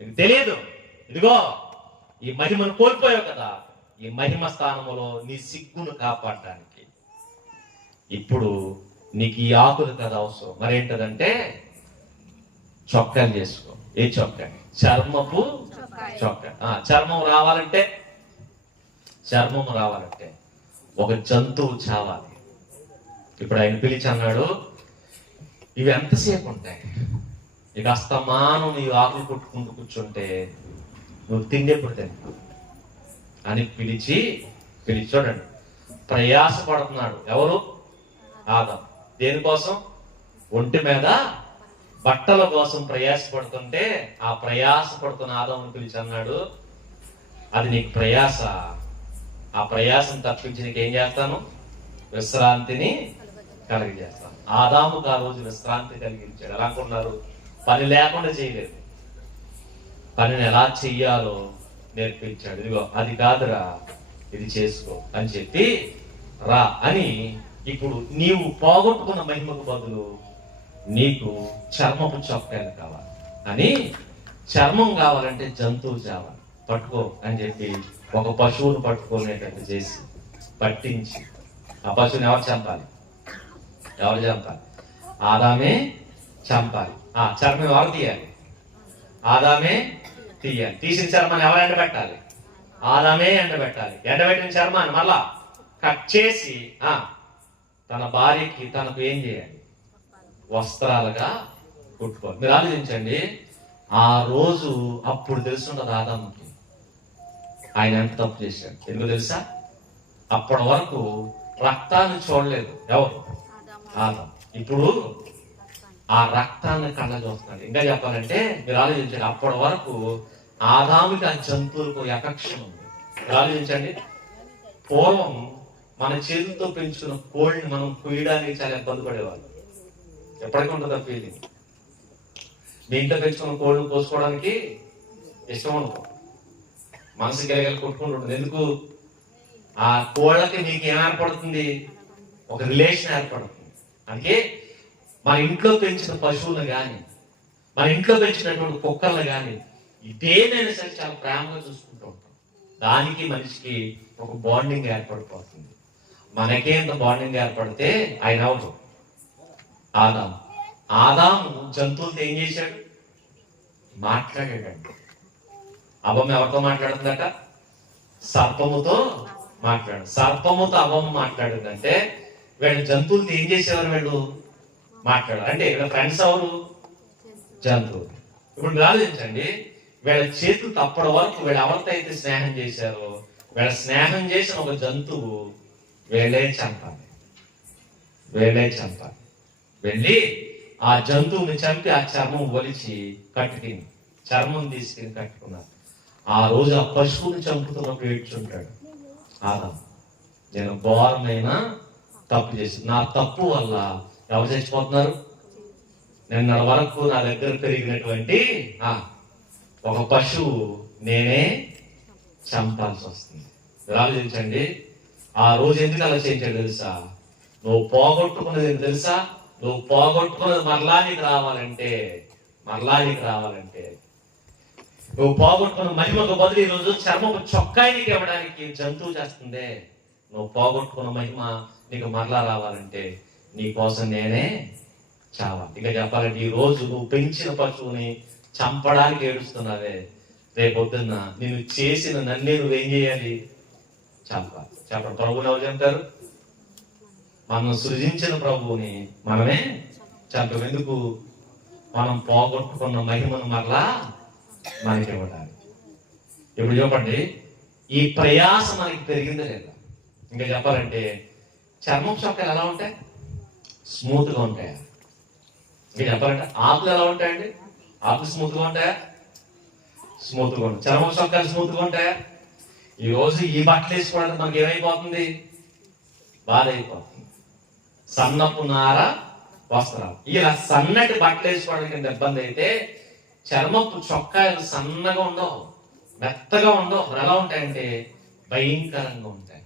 నీకు తెలియదు. ఇదిగో ఈ మహిమను కోల్పోయావు కదా, ఈ మహిమ స్థానంలో నీ సిగ్గును కాపాడడానికి ఇప్పుడు నీకు ఈ ఆకులు కదా అవసరం. మరేంటదంటే చొక్కాలు చేసుకో. ఏ చొక్కా? చర్మపు చొక్కా. చర్మం రావాలంటే ఒక జంతువు చావాలి. ఇప్పుడు ఆయన పిలిచి అన్నాడు, ఇవి ఎంతసేపు ఉంటాయి, ఇక అస్తమానం నీ ఆకులు కొట్టుకుంటూ కూర్చుంటే నువ్వు తిండి ఎప్పుడు తింటావు అని పిలిచి చూడండి, ప్రయాసపడుతున్నాడు. ఎవరు? ఆదాం. దేనికోసం? ఒంటి మీద బట్టల కోసం ప్రయాసపడుతుంటే ఆ ప్రయాసపడుతున్న ఆదామును పిలిచి అన్నాడు, అది నీకు ప్రయాస, ఆ ప్రయాసం తప్పించి నీకు ఏం చేస్తాను, విశ్రాంతిని కలిగజేస్తాను. ఆదాముకు ఆ రోజు విశ్రాంతి కలిగించాడు. ఎలా అనుకున్నారు? పని లేకుండా చేయలేదు, పనిని ఎలా చెయ్యాలో నేర్పించాడు. ఇదిగో అది కాదురా, ఇది చేసుకో అని చెప్పి రా అని. ఇప్పుడు నీవు పోగొట్టుకున్న మహిమకు బదులు నీకు చర్మపు చొక్కాలు కావాలి అని, చర్మం కావాలంటే జంతువు చావాలి, పట్టుకో అని చెప్పి ఒక పశువును పట్టుకునేటట్టు చేసి పట్టించి, ఆ పశువుని ఎవరు చంపాలి? ఎవరు చంపాలి? ఆదామే చంపాలి. ఆ చర్మం ఎవరు తీయాలి? ఆదామే తీయాలి. తీసిన చర్మాన్ని ఎవరు ఎండబెట్టాలి? ఆదామే ఎండబెట్టాలి. ఎండబెట్టిన చర్మాన్ని మళ్ళా కట్ చేసి తన భార్యకి తనకు ఏం చేయాలి? వస్త్రాలుగా కుట్టుకోవాలి. మీరు ఆలోచించండి, ఆ రోజు అప్పుడు తెలుసుండదు ఆదాముకి ఆయన ఎంత తప్పు చేశాడు. ఎందుకు తెలుసా? అప్పటి వరకు రక్తాన్ని చూడలేదు ఎవరు? ఆదాం. ఇప్పుడు ఆ రక్తాన్ని కళ్ళ చూస్తున్నాడు. ఇంకా చెప్పాలంటే మీరు ఆలోచించండి, అప్పటి వరకు ఆదాముకి ఆ జంతువులకు ఎఫెక్షన్ ఉంది. మీరు ఆలోచించండి, పూర్వం మన చేతులతో పెంచుకున్న కోళ్ళని మనం కుయ్యడానికి చాలా ఇబ్బంది పడేవాళ్ళు. ఎప్పటికీ ఉంటుంది ఫీలింగ్. మీ ఇంట్లో పెంచుకున్న కోళ్ళని కోసుకోవడానికి ఇష్టం అనుకో, మనసు గెలగలు కొట్టుకుంటుంటుంది. ఎందుకు? ఆ కోళ్ళకి మీకు ఏం ఏర్పడుతుంది? ఒక రిలేషన్ ఏర్పడుతుంది. అందుకే మన ఇంట్లో పెంచిన పశువులను కానీ, మన ఇంట్లో పెంచినటువంటి కుక్కలను కానీ, ఇదేనైనా సరే చాలా ప్రేమగా చూసుకుంటూ ఉంటాం. దానికి మనిషికి ఒక బాండింగ్ ఏర్పడిపోతుంది. మనకేంత బాండింగ్ ఏర్పడితే ఆయన ఎవరు? ఆదాము. ఆదాము జంతువులతో ఏం చేశాడు? మాట్లాడాడంట. అవ్వమ్మ ఎవరితో మాట్లాడుతుందట? సర్పముతో మాట్లాడు. సర్పముతో అవ్వమ్మ మాట్లాడిందంటే వీళ్ళు జంతువులతో ఏం చేసేవారు? వీళ్ళు మాట్లాడారు. అంటే వీళ్ళ ఫ్రెండ్స్ ఎవరు? జంతువులు. ఇప్పుడు మీరు ఆలోచించండి, వీళ్ళ చేతులు అప్పటి వరకు వీళ్ళు ఎవరితో అయితే స్నేహం చేశారో, వీళ్ళ స్నేహం చేసిన ఒక జంతువు వీళ్ళే చంపాలి. వెళ్ళి ఆ జంతువుని చంపి ఆ చర్మం ఒలిచి కట్టుకుని, చర్మం తీసుకుని కట్టుకున్నారు. ఆ రోజు ఆ పశువుని చంపుతున్నప్పుడు ఏడ్చుంటాడు ఆదాం. నేను ఘోరమైన తప్పు చేసి, నా తప్పు వల్ల ఎవరు చచ్చిపోతున్నారు? నిన్న వరకు నా దగ్గర పెరిగినటువంటి ఒక పశువు నేనే చంపాల్సి వస్తుంది. ఆలోచించండి, ఆ రోజు ఎందుకు అలా చేయించాడు తెలుసా? నువ్వు పోగొట్టుకున్నది ఏంటి తెలుసా? నువ్వు పోగొట్టుకున్నది మరలా నీకు రావాలంటే నువ్వు పోగొట్టుకున్న మహిమకు బదులు ఈ రోజు చర్మపు చొక్కాయి నీకు ఇవ్వడానికి జంతువు చేస్తుందే. నువ్వు పోగొట్టుకున్న మహిమ నీకు మరలా రావాలంటే నీ కోసం నేనే చావాలి. ఇక చెప్పాలంటే ఈ రోజు నువ్వు పెంచిన పశువుని చంపడానికి ఏడుస్తున్నావే, రేపొద్దున్న నేను చేసిన నన్నే నువ్వేం చేయాలి? చంపాలి. చెప్పండి, ప్రభువుని ఎవరు చంపారు? మనం సృజించిన ప్రభువుని మనమే చంపాం. ఎందుకు? మనం పోగొట్టుకున్న మహిమను మరలా మనకి ఇవ్వడానికి. ఇప్పుడు చెప్పండి, ఈ ప్రయాస మనకి పెరిగిందా లేదా? ఇంకా చెప్పాలంటే చర్మం చొక్కాలు ఎలా ఉంటాయి? స్మూత్ గా ఉంటాయా? ఇంకా చెప్పాలంటే ఆకులు ఎలా ఉంటాయండి? ఆకులు స్మూత్ గా ఉంటాయా? స్మూత్ గా ఉంటాయి. చర్మం చొక్కాలు స్మూత్ గా ఉంటాయా? ఈ రోజు ఈ బట్టలు వేసుకోవడానికి మనకి ఏమైపోతుంది? బాధ అయిపోతుంది. సన్నపు నార వస్త్రాలు, ఇలా సన్నటి బట్టలు వేసుకోవడానికి ఎంత ఇబ్బంది అయితే చర్మపు చొక్కాయలు సన్నగా ఉండవు, మెత్తగా ఉండవు. ఎలా ఉంటాయంటే భయంకరంగా ఉంటాయి.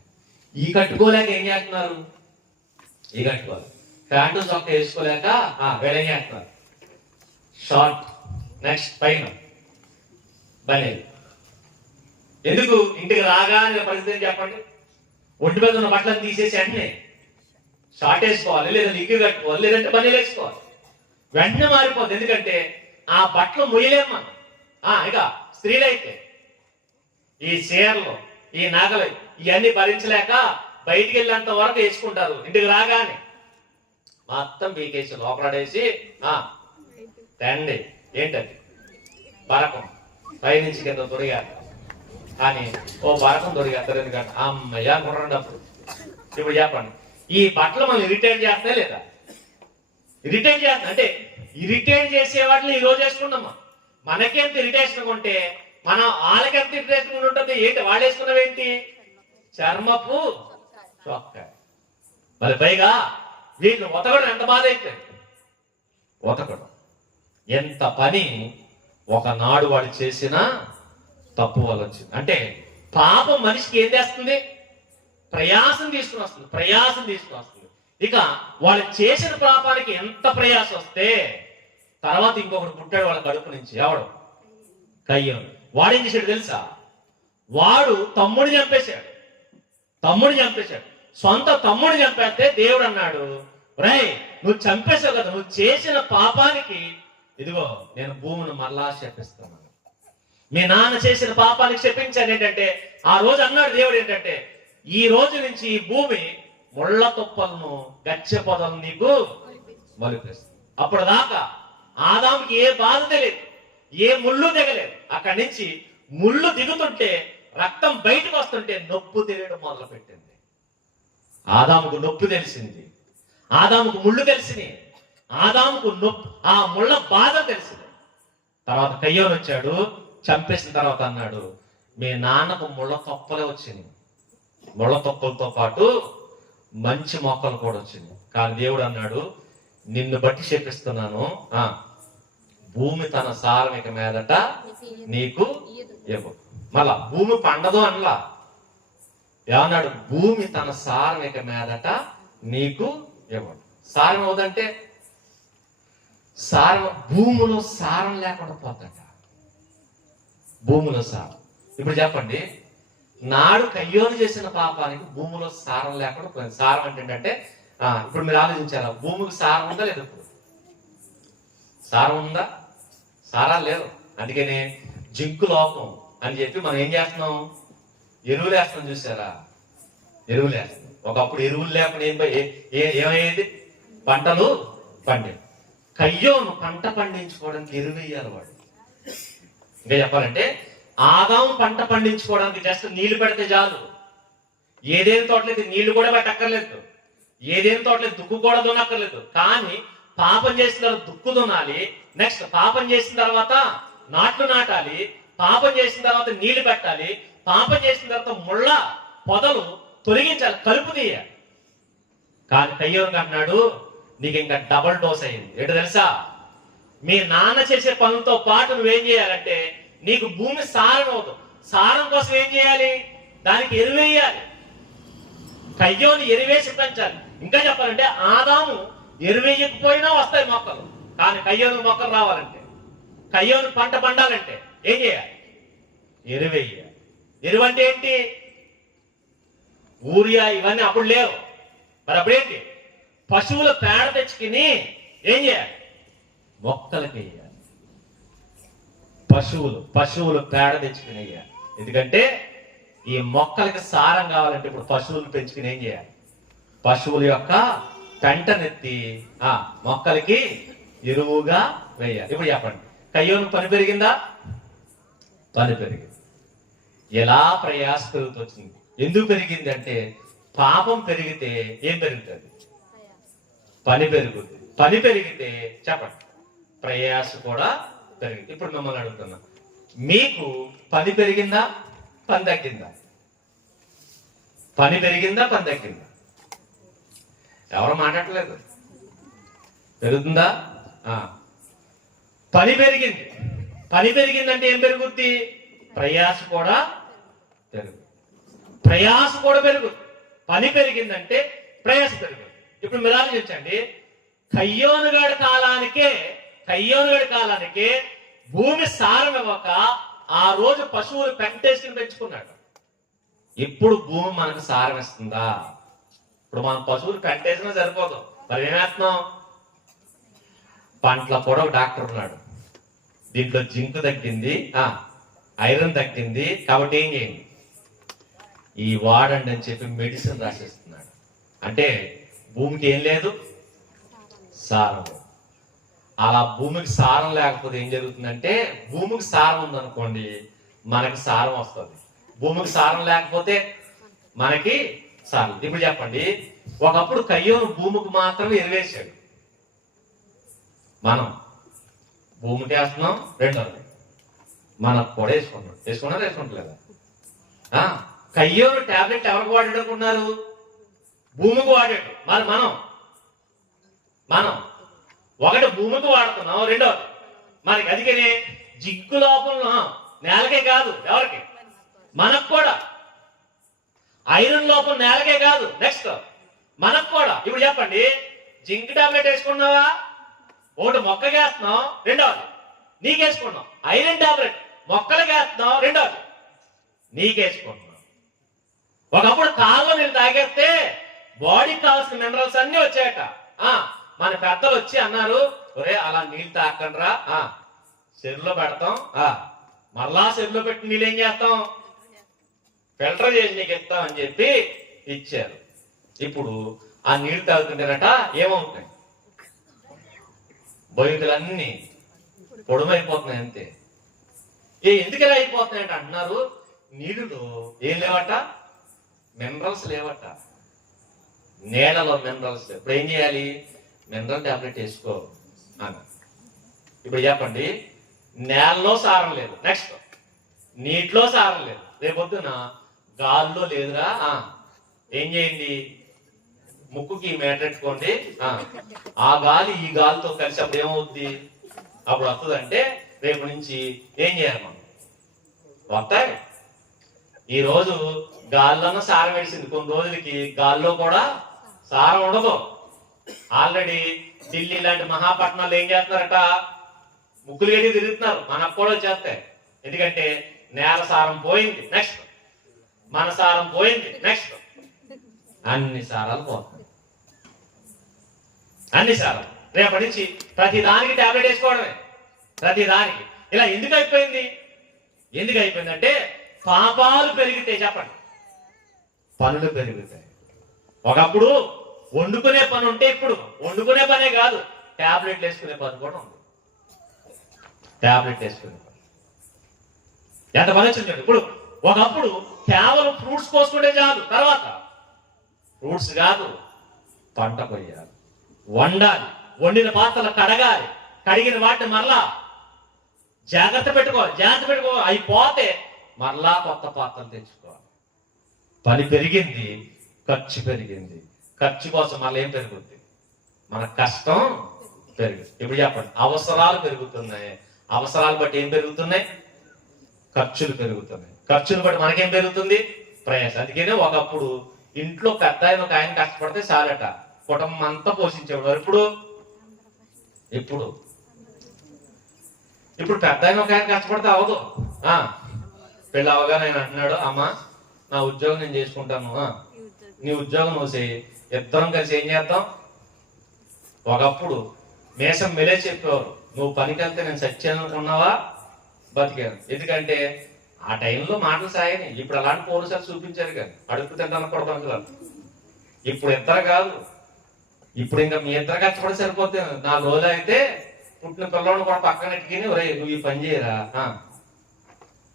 ఈ కట్టుకోలేక ఏం చేస్తున్నారు? ఈ కట్టుకోవాలి. ప్యాంటు చొక్క వేసుకోలేక వీళ్ళు ఏం చేస్తున్నారు? షార్ట్, నెక్స్ట్ పైన బనేలు. ఎందుకు? ఇంటికి రాగానే పరిస్థితి చెప్పండి, ఒంటి మీద ఉన్న బట్టలను తీసేసి వెంటనే షార్ట్ వేసుకోవాలి, లేదంటే ఇగ్గు కట్టుకోవాలి, లేదంటే బనీలు వేసుకోవాలి. వెంటనే మారిపోతుంది. ఎందుకంటే ఆ బట్టలు మొయ్యలేము మనం. ఇక స్త్రీలైతే ఈ చీరలు, ఈ నగలు ఇవన్నీ భరించలేక బయటికి వెళ్ళేంత వరకు వేసుకుంటారు. ఇంటికి రాగానే మొత్తం పీకేసి లోపడేసి తండి ఏంటది? బరకం పైనుంచి కింద తొడిగారు. కానీ ఓ బరకం తొడిగేస్తారు. ఎందుకంటే అమ్మయ్య అనుకుంటారండి. అప్పుడు ఇప్పుడు చెప్పండి, ఈ బట్టలు మనం ఇరిటేట్ చేస్తాయి లేదా? ఇరిటేట్ చేస్తా అంటే ఇరిటేట్ చేసే వాటిని ఈ రోజు వేసుకున్నామా? మనకెంత ఇరిటేషన్ ఉంటే మనం వాళ్ళకెంత ఇరిటేషన్ ఉంటుంది? ఏంటి వాళ్ళు వేసుకున్నవేంటి? చర్మపు చొక్కా. మరి పైగా వీటిని ఉతకడం ఎంత బాధ అయిపోయింది. ఉతకడం ఎంత పని ఒకనాడు వాడు చేసిన తప్పు వల్ల వచ్చింది. అంటే పాపం మనిషికి ఏం చేస్తుంది? ప్రయాసం తీసుకుని వస్తుంది. ఇక వాళ్ళు చేసిన పాపానికి ఎంత ప్రయాసం వస్తే తర్వాత ఇంకొకటి పుట్టాడు వాళ్ళ కడుపు నుంచి. ఎవడు? కయ్యోను. వాడేం చేశాడు తెలుసా? వాడు తమ్ముడిని చంపేశాడు. సొంత తమ్ముడిని చంపేస్తే దేవుడు అన్నాడు, రేయ్ నువ్వు చంపేశావు కదా, నువ్వు చేసిన పాపానికి ఇదిగో నేను భూమిని మళ్ళా శపిస్తున్నాను. మీ నాన్న చేసిన పాపానికి శపించాను. ఏంటంటే ఆ రోజు అన్నాడు దేవుడు ఏంటంటే, ఈ రోజు నుంచి ఈ భూమి ముళ్ళ తుప్పలను గచ్చే పొదలను నీకు మొలిపేస్తుంది. అప్పుడు దాకా ఆదాముకి ఏ బాధ తెలియదు, ఏ ముళ్ళు దిగలేదు. అక్కడి నుంచి ముళ్ళు దిగుతుంటే, రక్తం బయటకు వస్తుంటే నొప్పు తెలియడం మొదలు పెట్టింది. ఆదాముకు నొప్పి తెలిసింది, ఆదాముకు ముళ్ళు తెలిసినాయి, ఆదాముకు నొప్పి, ఆ ముళ్ళ బాధ తెలిసింది. తర్వాత కయ్యోను వచ్చాడు, చంపేసిన తర్వాత అన్నాడు, మీ నాన్నకు ముళ్ళ తొప్పలే వచ్చినాయి, ముళ్ళ తొప్పలతో పాటు మంచి మొక్కలు కూడా వచ్చినాయి. కానీ దేవుడు అన్నాడు, నిన్ను బట్టి శపిస్తున్నాను, భూమి తన సారం ఇక మీదట నీకు ఇవ్వదు. మళ్ళా భూమి పండదు అనలా, ఏమన్నాడు? భూమి తన సారం ఇక మీదట నీకు ఇవ్వడు. సారం అవుదంటే సారం, భూమిలో సారం లేకుండా పోతాట. భూమిలో సారం. ఇప్పుడు చెప్పండి, నాడు కయ్యోను చేసిన పాపానికి భూమిలో సారం లేకుండా పోయింది. సారం అంటే ఏంటంటే, ఇప్పుడు మీరు ఆలోచించారా, భూమికి సారం ఉందా లేదు? ఇప్పుడు సారం ఉందా? సారాలు లేవు. అందుకని జింకు లోపం అని చెప్పి మనం ఏం చేస్తున్నాం? ఎరువులు వేస్తున్నాం. చూసారా? ఎరువులు వేస్తున్నాం. ఒకప్పుడు ఎరువులు లేకుండా ఏమయ్యేది? పంటలు పండే. కయ్యోను పంట పండించుకోవడానికి ఎరువు వేయాలి వాడు. ఇంకా చెప్పాలంటే ఆదాము పంట పండించుకోవడానికి జస్ట్ నీళ్లు పెడితే చాలు. ఏదేం తోటలేదు నీళ్లు కూడా పెట్టక్కర్లేదు, ఏదేం తోటలేదు దుక్కు కూడా దున్నక్కర్లేదు. కానీ పాపం చేసిన తర్వాత దుక్కు దున్నాలి, నెక్స్ట్ పాపం చేసిన తర్వాత నాట్లు నాటాలి, పాపం చేసిన తర్వాత నీళ్లు పెట్టాలి, పాపం చేసిన తర్వాత ముళ్ళ పొదలు తొలగించాలి, కలుపు తీయాలి. కానీ కయ్యోను అన్నాడు, నీకు ఇంకా డబుల్ డోస్ అయింది. ఏంటో తెలుసా? మీ నాన్న చేసే పనులతో పాటు నువ్వేం చేయాలంటే, నీకు భూమి సారం అవుతుంది. సారం కోసం ఏం చేయాలి? దానికి ఎరువేయాలి. కయ్యోను ఎరువేసి పెంచాలి. ఇంకా చెప్పాలంటే ఆదాము ఎరువేయకపోయినా వస్తాయి మొక్కలు, కానీ కయ్యోను మొక్కలు రావాలంటే, కయ్యోను పంట పండాలంటే ఏం చేయాలి? ఎరువేయాలి. ఎరువు అంటే ఏంటి? ఊరియా ఇవన్నీ అప్పుడు లేవు. మరి అప్పుడేంటి? పశువుల పేడ తెచ్చుకుని ఏం చేయాలి? మొక్కలకి వేయాలి. పశువులు పేడ తెచ్చుకుని వేయాలి. ఎందుకంటే ఈ మొక్కలకి సారం కావాలంటే ఇప్పుడు పశువులు పెంచుకుని ఏం చేయాలి? పశువుల యొక్క పెంటనెత్తి మొక్కలకి ఎరువుగా వేయాలి. ఇప్పుడు చెప్పండి, కయ్యోను పని పెరిగిందా? పని పెరిగింది. ఎలా ప్రయాస పెరుగుతుంది? ఎందుకు పెరిగింది అంటే, పాపం పెరిగితే ఏం పెరుగుతుంది? పని పెరుగుతుంది. పని పెరిగితే చెప్పండి, ప్రయాస కూడా పెరిగింది. ఇప్పుడు మిమ్మల్ని అడుగుతున్నా, మీకు పని పెరిగిందా? పని తగ్గిందా? పని పెరిగిందా? పని తగ్గిందా? ఎవరు మాట్లాడలేదు. పెరుగుతుందా? పని పెరిగింది. పని పెరిగిందంటే ఏం పెరుగుద్ది? ప్రయాస కూడా పెరుగుతుంది. ప్రయాస కూడా పెరుగుతుంది. పని పెరిగిందంటే ప్రయాస పెరుగుతుంది. ఇప్పుడు మీరు ఆలోచించండి, కయ్యోను గాడి కాలానికే భూమి సారం ఇవ్వక ఆ రోజు పశువులు పెంటేసుకుని పెంచుకున్నాడు. ఇప్పుడు భూమి మనకు సారం ఇస్తుందా? ఇప్పుడు మనం పశువులు పెంటేసినా సరిపోదు, మరి ఏమేస్తున్నాం? పంటల కూడా ఒక డాక్టర్ ఉన్నాడు, దీంట్లో జింక్ తగ్గింది, ఐరన్ తగ్గింది, కాబట్టి ఏం చేయండి, ఈ వాడండి అని చెప్పి మెడిసిన్ రాసేస్తున్నాడు. అంటే భూమికి ఏం లేదు? సారం. అలా భూమికి సారం లేకపోతే ఏం జరుగుతుందంటే, భూమికి సారం ఉందనుకోండి మనకి సారం వస్తుంది, భూమికి సారం లేకపోతే మనకి సారం. ఇప్పుడు చెప్పండి, ఒకప్పుడు కయ్యోను భూమికి మాత్రమే ఎరువేశాడు. మనం భూమికి వేస్తున్నాం, రెండోది మనకు కూడా వేసుకుంటలేదా? కయ్యోను టాబ్లెట్ ఎవరికి వాడాడు అనుకున్నారు? భూమికి వాడాడు. మరి మనం ఒకటి భూమికి వాడుతున్నాం, రెండోది మనకి. అందుకనే జింకు లోపంలో నేలకే కాదు, ఎవరికి? మనకు కూడా. ఐరన్ లోపం నేలకే కాదు, నెక్స్ట్ మనకు కూడా. ఇప్పుడు చెప్పండి, జింక్ టాబ్లెట్ వేసుకున్నావా? ఒకటి మొక్కకి వేస్తున్నావు, రెండవది నీకేసుకున్నావు. ఐరన్ టాబ్లెట్ మొక్కలకి వేస్తున్నావు, రెండవది నీకేసుకుంటున్నావు. ఒకప్పుడు కాళ్ళు నేను తాగేస్తే బాడీకి కావాల్సిన మినరల్స్ అన్ని వచ్చాయట. మన పెద్దలు వచ్చి అన్నారు, ఒరే అలా నీళ్ళు తాకండ్రా, చెరువులో పెడతాం, మళ్ళా చెరువులో పెట్టి నీళ్ళు ఏం చేస్తాం, ఫిల్టర్ చేసి నీకు ఇస్తాం అని చెప్పి ఇచ్చారు. ఇప్పుడు ఆ నీళ్లు తాగుతుంటేనట ఏమవుతాయి, బొయ్యలన్నీ పొడమైపోతున్నాయి అంతే. ఎందుకు ఇలా అయిపోతున్నాయంట అంటున్నారు, నీళ్ళలో ఏం లేవట, మినరల్స్ లేవట, నేలలో మినరల్స్. ఇప్పుడు ఏం చేయాలి, మినరల్ టాబ్లెట్ వేసుకో అన్న. ఇప్పుడు చెప్పండి, నేలలో సారం లేదు, నెక్స్ట్ నీటిలో సారం లేదు, రేపొద్దున గాల్లో లేదురా, ఏం చేయండి, ముక్కుకి మేటెట్టుకోండి, ఆ గాలి ఈ గాలితో కలిసి అప్పుడు ఏమవుద్ది, అప్పుడు వస్తుంది. అంటే రేపు నుంచి ఏం చేయాలి మనం, వస్తాయి. ఈ రోజు గాల్లోనూ సారం వేసింది, కొన్ని రోజులకి గాల్లో కూడా సారం ఉండదు. ఆల్రెడీ ఢిల్లీ లాంటి మహాపట్నాలు ఏం చేస్తున్నారట, ముక్కులు గడి తిరుగుతున్నారు, మనకు కూడా చేస్తాయి. ఎందుకంటే నేల సారం పోయింది, నెక్స్ట్ మన సారం పోయింది, నెక్స్ట్ అన్ని సారాలు పోతాయి, అన్ని సారాలు. రేపటి నుంచి ప్రతి దానికి టాబ్లెట్ వేసుకోవడమే, ప్రతి దానికి. ఇలా ఎందుకు అయిపోయింది, ఎందుకు అయిపోయిందంటే పాపాలు పెరిగితే, చెప్పండి, పనులు పెరుగుతాయి. ఒకప్పుడు వండుకునే పని ఉంటే ఇప్పుడు వండుకునే పనే కాదు, టాబ్లెట్లు వేసుకునే పని కూడా ఉంది. టాబ్లెట్ వేసుకునే పని ఎంత పని వచ్చింది. ఇప్పుడు ఒకప్పుడు కేవలం ఫ్రూట్స్ కోసుకుంటే చాలు, తర్వాత ఫ్రూట్స్ కాదు, పంట కొయ్యాలి, వండాలి, వండిన పాత్రలు కడగాలి, కడిగిన వాటిని మరలా జాగ్రత్త పెట్టుకోవాలి, అయిపోతే మరలా కొత్త పాత్రలు తెచ్చుకోవాలి. పని పెరిగింది, ఖర్చు పెరిగింది, ఖర్చు కోసం మళ్ళీ ఏం పెరుగుద్ది, మన కష్టం పెరుగుతుంది. ఇప్పుడు చెప్పండి, అవసరాలు పెరుగుతున్నాయి, అవసరాలు బట్టి ఏం పెరుగుతున్నాయి, ఖర్చులు పెరుగుతున్నాయి, ఖర్చులు బట్టి మనకేం పెరుగుతుంది, ప్రయాసం. అందుకనే ఒకప్పుడు ఇంట్లో పెద్ద ఒక ఆయన కష్టపడితే చాలట, కుటుంబం అంతా పోషించేవాడు. ఇప్పుడు పెద్ద ఆయన ఒక ఆయన కష్టపడితే అవదు. పెళ్ళి అవగానే ఆయన అంటున్నాడు, అమ్మా నా ఉద్యోగం నేను చేసుకుంటాను, నీ ఉద్యోగం నువ్వు చేయి, ఇద్దరం కలిసి ఏం చేద్దాం. ఒకప్పుడు మేషం మెలే చెప్పేవారు, నువ్వు పనికి వెళ్తే నేను సత్యాను అనుకున్నావా, బతికాను. ఎందుకంటే ఆ టైంలో మాటలు సాయని. ఇప్పుడు అలాంటి పోలీసులు చూపించారు కానీ అడుగు తింటాను కూడా పనుకురాలు. ఇప్పుడు ఇద్దరు కాదు, ఇప్పుడు ఇంకా మీ ఇద్దరు కష్టపడి సరిపోతే 4 రోజులు అయితే పుట్టిన పిల్లలను కూడా పక్కన ఎట్టుకుని, ఒరే నువ్వు ఈ పని చేయరా,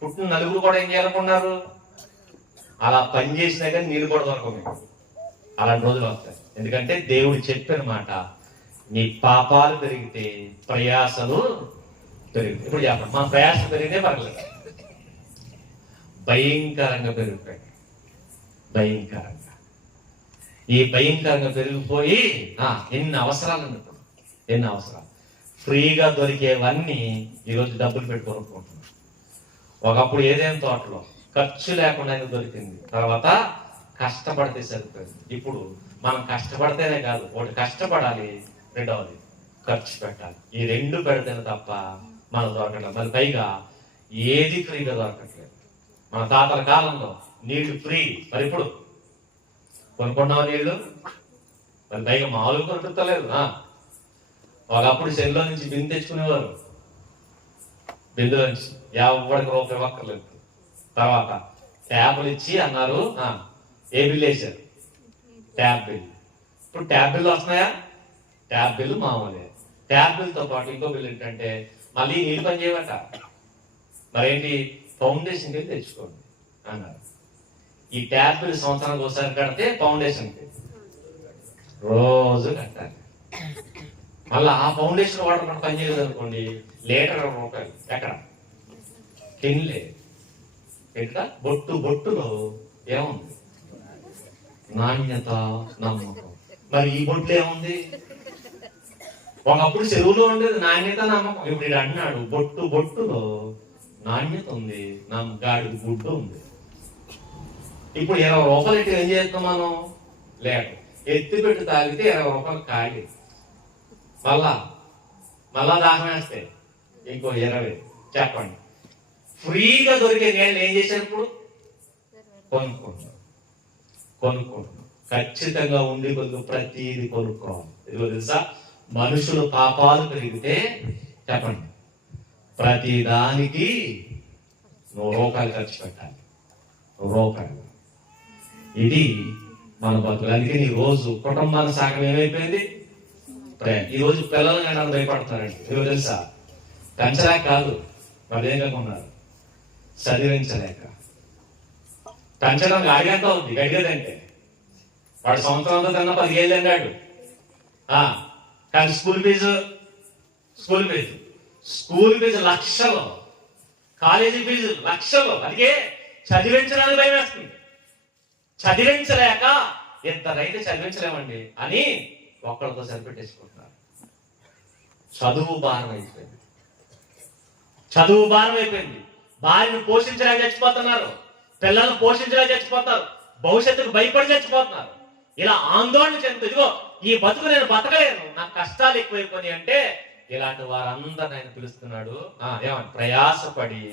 పుట్టిన నలుగురు కూడా ఏం చేయాలనుకున్నారు, అలా పని చేసినా కానీ నీళ్ళు కూడా దొరకవు. అలాంటి రోజులు వస్తాయి. ఎందుకంటే దేవుడు చెప్పిన మాట, నీ పాపాలు పెరిగితే ప్రయాసలు పెరిగితే. ఇప్పుడు చెప్పండి, మన ప్రయాస పెరిగితే పర్లేదు, భయంకరంగా పెరిగిపోయి, భయంకరంగా ఈ భయంకరంగా పెరిగిపోయి ఎన్ని అవసరాలు, ఎన్ని అవసరాలు ఫ్రీగా దొరికేవన్నీ ఈరోజు డబ్బులు పెట్టి కొనుక్కుంటున్నాం. ఒకప్పుడు ఏదైనా తోటలో ఖర్చు లేకుండా దొరికింది, తర్వాత కష్టపడితే సరిపోయింది. ఇప్పుడు మనం కష్టపడితేనే కాదు, ఒకటి కష్టపడాలి, రెండవది ఖర్చు పెట్టాలి. ఈ 2 పెడితేనే తప్ప మనం దొరకట్లేదు. మరి పైగా ఏది ఫ్రీగా దొరకట్లేదు. మన తాతల కాలంలో నీళ్లు ఫ్రీ, మరి ఇప్పుడు కొనుక్కున్నావు నీళ్లు, మరి పైగా మామూలుగా కొనుక్కోలేదు. ఒకప్పుడు చెల్లో నుంచి బిందు తెచ్చుకునేవారు, బిందులో నుంచి ఎవరికి రూపాయి ఒక్కర్లేదు. తర్వాత ట్యాబ్లు ఇచ్చి అన్నారు, ఏ బిల్లు వేశారు, ట్యాబ్ బిల్. ఇప్పుడు ట్యాబ్ బిల్లు వస్తున్నాయా, ట్యాబ్ బిల్లు మామూలే. ట్యాబ్ బిల్తో పాటు ఇంకో బిల్లు ఏంటంటే మళ్ళీ నీళ్ళు పని చేయవట, మరేంటి ఫౌండేషన్ బిల్ తెచ్చుకోండి అన్నారు. ఈ ట్యాబ్ బిల్ సంవత్సరానికి ఒకసారి కడితే ఫౌండేషన్ రోజు కట్టాలి. మళ్ళీ ఆ ఫౌండేషన్ వాటర్ మనం పని చేయలేదు అనుకోండి, లీటర్ రూపాయలు. ఎక్కడ తినలే, ఎట్లా బొట్టులో ఏముంది, నాణ్యత, నమ్మకం. మరి ఈ బొట్లు ఏముంది, ఒకప్పుడు చెరువులో ఉండేది నాణ్యత, నమ్మకం. ఇప్పుడు ఇది అన్నాడు, బొట్టులో నాణ్యత ఉంది, గాడికి గుడ్డు ఉంది. ఇప్పుడు 20 రూపాయలు ఇటు ఏం చేస్తాం మనం? లేదు, ఎత్తి పెట్టి తాగితే 20 రూపాయలు ఖాళీ. మళ్ళా దాహం వేస్తే ఇంకో 20. చెప్పండి, ఫ్రీగా దొరికే నీళ్ళు ఏం చేశారు? ఇప్పుడు కొనుక్కుంటున్నాం. ఖచ్చితంగా ఉండి కొద్ది ప్రతిది కొనుక్కోవాలి. ఇదిగో తెలుసా, మనుషులు పాపాలు పెరిగితే చెప్పండి ప్రతి దానికి 100 రూపాయలు ఖర్చు పెట్టాలి. 100 రూపాయలు. ఇది మన బతులు. అందుకని ఈ రోజు కుటుంబాల శాఖం ఏమైపోయింది? ఈ రోజు పిల్లలు కానీ భయపడుతున్నారండి. ఇదిగో తెలుసా, పెంచలేక కాదు, మరేగా ఉన్నారు, చదివించలేక. పెంచడం అడిగంత ఉంది, గడిగదంటే వాడు సంవత్సరంతో తిన్న 10 ఏళ్ళు అన్నాడు. కానీ స్కూల్ ఫీజు లక్షలు, కాలేజీ ఫీజు లక్షలు. అందుకే చదివించడానికి భయం వేస్తుంది. చదివించలేక ఇద్దరైతే చదివించలేమండి అని ఒక్కడితో సరిపెట్టేసుకుంటున్నారు. చదువు భారం అయిపోయింది. భార్యను పోషించలేక చచ్చిపోతున్నారు, పిల్లలను పోషించలేక చచ్చిపోతారు, భవిష్యత్తుకు భయపడి చచ్చిపోతున్నారు. ఇలా ఆందోళన చెందుతూ ఇదిగో ఈ బతుకు నేను బతకలేను, నాకు కష్టాలు ఎక్కువైపోయి అంటే ఇలాంటి వారందరిని ఆయన పిలుస్తున్నాడు. ఏమని? ప్రయాసపడి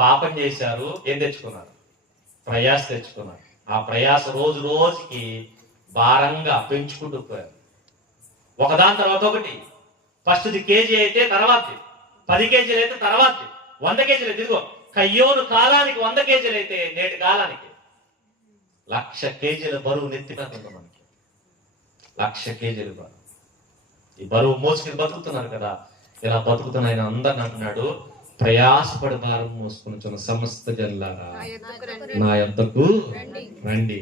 పాపం చేశారు, ఏం తెచ్చుకున్నారు? ప్రయాస తెచ్చుకున్నారు. ఆ ప్రయాస రోజు రోజుకి భారంగా పెంచుకుంటూ పోయారు. ఒకదాని తర్వాత ఒకటి. ఫస్ట్ కేజీ అయితే తర్వాత 10 కేజీలు అయితే తర్వాత 100 కేజీలు అయితే. ఇదిగో కయ్యోను కాలానికి 100 కేజీలు అయితే నేటి కాలానికి 1,00,000 కేజీల బరువు నెత్తిపోతుంది మనకి. 1,00,000 కేజీల బరువు. ఈ బరువు మోసుకుని బతుకుతున్నారు కదా. ఇలా బతుకుతున్న ఆయన అందరిని అంటున్నాడు, ప్రయాసపడి భారం మోసుకుని సమస్త జనులారా నా యొద్దకు రండి,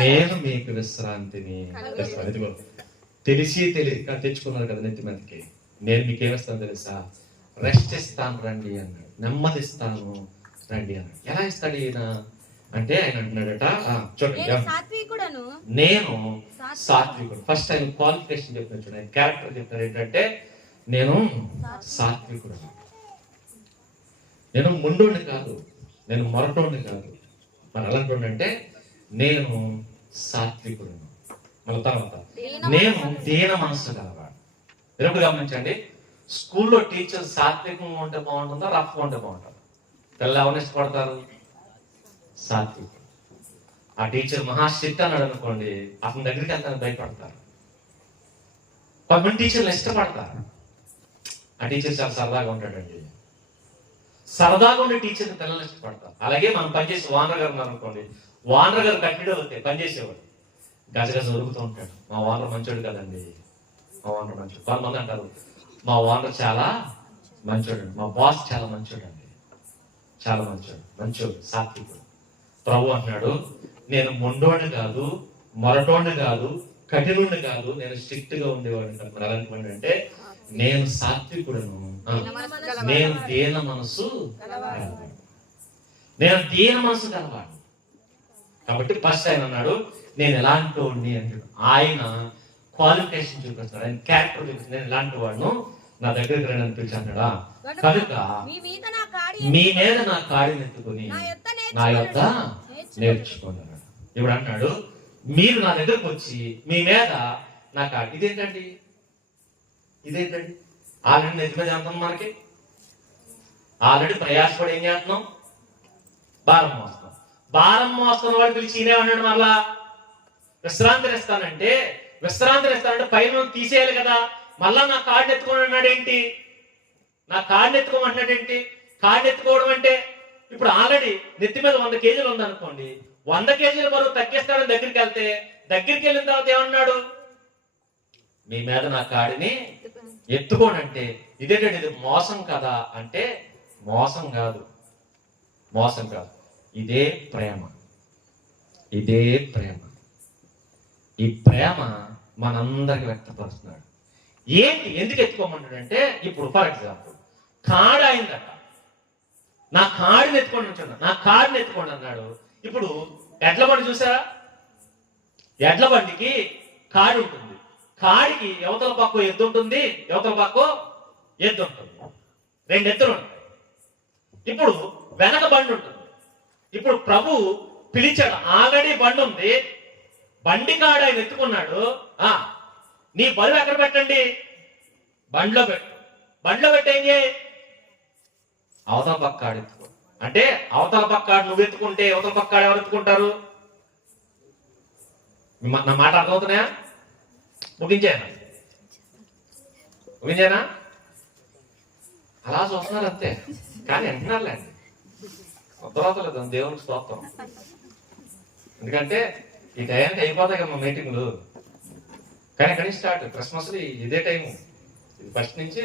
నేను మీకు విశ్రాంతిని ఇస్తాను. ఇదిగో తెలిసి తెలియక తెచ్చుకున్నారు కదా నెత్తి మీదకి. నేను మీకు ఏమిస్తాను తెలుసా? రెస్ట్ ఇస్తాను రండి అన్నాడు, నెమ్మదిస్తాను రండి అన్నాడు. ఎలా ఇస్తాడు ఈయన అంటే ఆయన అంటున్నాడట, చూడండి, నేను సాత్వికుడు. ఫస్ట్ ఆయన క్వాలిఫికేషన్ చెప్తున్నాడు, చూడండి, ఆయన క్యారెక్టర్ చెప్తాడు ఏంటంటే నేను సాత్వికుడు, నేను ముండోడిని కాదు, నేను మొరటోడిని కాదు. మరి అలాంటి అంటే నేను సాత్వికుడు. మళ్ళీ తర్వాత నేను దీన మనస్సు గలవాడు. ఎప్పుడు గమనించండి, స్కూల్లో టీచర్ సాత్వికంగా ఉంటే బాగుంటుందా, రఫ్గా ఉంటే బాగుంటుందా? పిల్లలు ఎవరిని ఇష్టపడతారు? సాత్వికుడు. ఆ టీచర్ మహాశక్తి అన్నాడు అనుకోండి, అతని దగ్గరికి అంత భయపడతారు. కొంతమంది టీచర్లు ఇష్టపడతారు, ఆ టీచర్ చాలా సరదాగా ఉంటాడండి. సరదాగా ఉండే టీచర్ని పిల్లలు ఇష్టపడతారు. అలాగే మనం పనిచేసే ఓనర్ గారు ఉన్నారు అనుకోండి, ఓనర్ గారు కట్టిడే అవుతాయి పనిచేసేవాడు గజగజ ఉరుగుతూ ఉంటాడు. మా ఓనర్ మంచోడు కదండి, మా ఓనర్ మంచోడు. కొంతమంది అంటారు మా ఓనర్ చాలా మంచోడు, మా బాస్ చాలా మంచోడు అండి, చాలా మంచోడు సాత్వికుడు. ప్రభు అంటున్నాడు, నేను మొండోడిని కాదు, మొరటోడిని కాదు, కఠినుడిని కాదు, నేను స్ట్రిక్ట్ గా ఉండేవాడిని కాదు. మరి అలాంటి అంటే నేను సాత్వికుడను, నేను దీన మనసు గలవాడు. కాబట్టి ఫస్ట్ ఆయన అన్నాడు నేను ఎలాంటి వాడిని అంటాడు. ఆయన క్వాలిఫికేషన్ చూపిస్తాడు, ఆయన క్యారెక్టర్ చూపిస్తాడు. నేను ఎలాంటి వాడును, నా దగ్గరికి రండి అనిపించి అన్నాడా. కనుక మీ మీద నా కాడిని ఎత్తుకుని నా యొక్క నేర్చుకోండి అన్నాడు. ఇప్పుడు అంటున్నాడు మీరు నా దగ్గరకు వచ్చి మీ మీద నా కాడి. ఇదేంటండి ఆల్రెడీ నెత్తి మీద చేస్తున్నాం, మనకి ఆల్రెడీ ప్రయాసపడి ఏం చేస్తున్నాం? భారం మోస్తున్న వాడు పిలిచి ఈయనేమన్నాడు, మరలా విశ్రాంతిని ఇస్తానంటే పైన తీసేయాలి కదా. మళ్ళా నా కార్డు ఎత్తుకోని అన్నాడు ఏంటి? నా కార్డు ఎత్తుకోమంటున్నాడేంటి? కార్డు ఎత్తుకోవడం అంటే ఇప్పుడు ఆల్రెడీ నెత్తి మీద 100 కేజీలు ఉందనుకోండి, 100 కేజీల బరువు తగ్గిస్తాడని దగ్గరికి వెళ్ళిన తర్వాత ఏమన్నాడు? మీ మీద నా కాడిని ఎత్తుకోనంటే ఇదేంటంటే ఇది మోసం కదా అంటే మోసం కాదు. ఇదే ప్రేమ. ఈ ప్రేమ మనందరికి వ్యక్తపరుస్తున్నాడు. ఎందుకు ఎత్తుకోమంటాడంటే ఇప్పుడు ఫర్ ఎగ్జాంపుల్ కాడు అయిందట, నా కాడిని ఎత్తుకోండి అన్నాడు. ఇప్పుడు ఎడ్ల బండి చూసారా? ఎడ్ల బండికి కాడి ఉంటుంది, కాడికి యువతల పక్క ఎద్దు ఉంటుంది, యువతల పక్క ఎద్దు ఉంటుంది, 2 ఎద్దులు ఉంటాయి. ఇప్పుడు వెనక బండి ఉంటుంది, ఇప్పుడు ప్రభు పిలిచాడు, ఆల్రెడీ బండి ఉంది, బండి కాడ ఆయన ఎత్తుకున్నాడు. నీ బరువు ఎక్కడ పెట్టండి? బండిలో పెట్టు. బండిలో పెట్టి ఏం చేయి? అవతల పక్కాడు ఎత్తుకో. అంటే అవతల పక్కాడు నువ్వు ఎత్తుకుంటే అవతల పక్కాడు ఎవరు ఎత్తుకుంటారు? నా మాట అర్థమవుతున్నాయా? ముగించేనా? అలా చూస్తున్నారు అంతే, కానీ అంటున్నారులేండి, అర్థమవుతలేదు. దేవునికి స్తోత్రం. ఎందుకంటే ఈ టైంకి అయిపోతాయి కదా మా మీటింగ్లు. కానీ ఎక్కడి నుంచి స్టార్ట్? క్రిస్మస్ ఇదే టైము. ఇది ఫస్ట్ నుంచి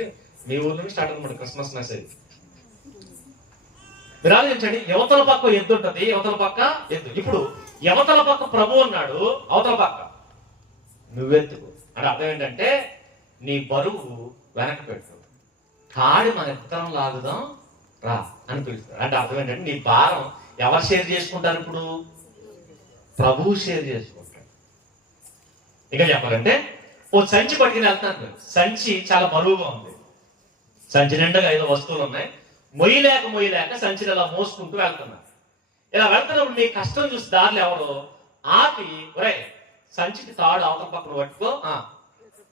మీ ఊర్లో నుంచి స్టార్ట్ అనమాట క్రిస్మస్ మెసేజ్. మీరు ఆలోచించండి, యువతల పక్క ఎద్దు ఉంటుంది, యువతల పక్క ఎద్దు. ఇప్పుడు యువతల పక్క ప్రభు ఉన్నాడు, అవతల పక్క నువ్వెత్తుకు. అంటే అర్థం ఏంటంటే నీ బరువు వెనక్కి పెట్టు, కాడి మన ఇద్దరం లాగుదాం రా అని పిలుస్తాడు. అంటే అర్థం ఏంటంటే నీ భారం ఎవరు షేర్ చేసుకుంటారు? ఇప్పుడు ప్రభువు షేర్ చేసుకుంటాడు. ఇంకా చెప్పాలంటే ఓ సంచి పట్టుకుని వెళ్తాను. సంచి చాలా బరువుగా ఉంది, సంచి నిండగా 5 వస్తువులు ఉన్నాయి. మొయ్యలేక సంచిని ఇలా మోసుకుంటూ వెళ్తున్నారు. ఇలా వెళ్తున్నప్పుడు నీ కష్టం చూసి దారిలో ఎవరో ఆపి, ఒరే సంచికి తాడు అవతల పక్కన పట్టుకో,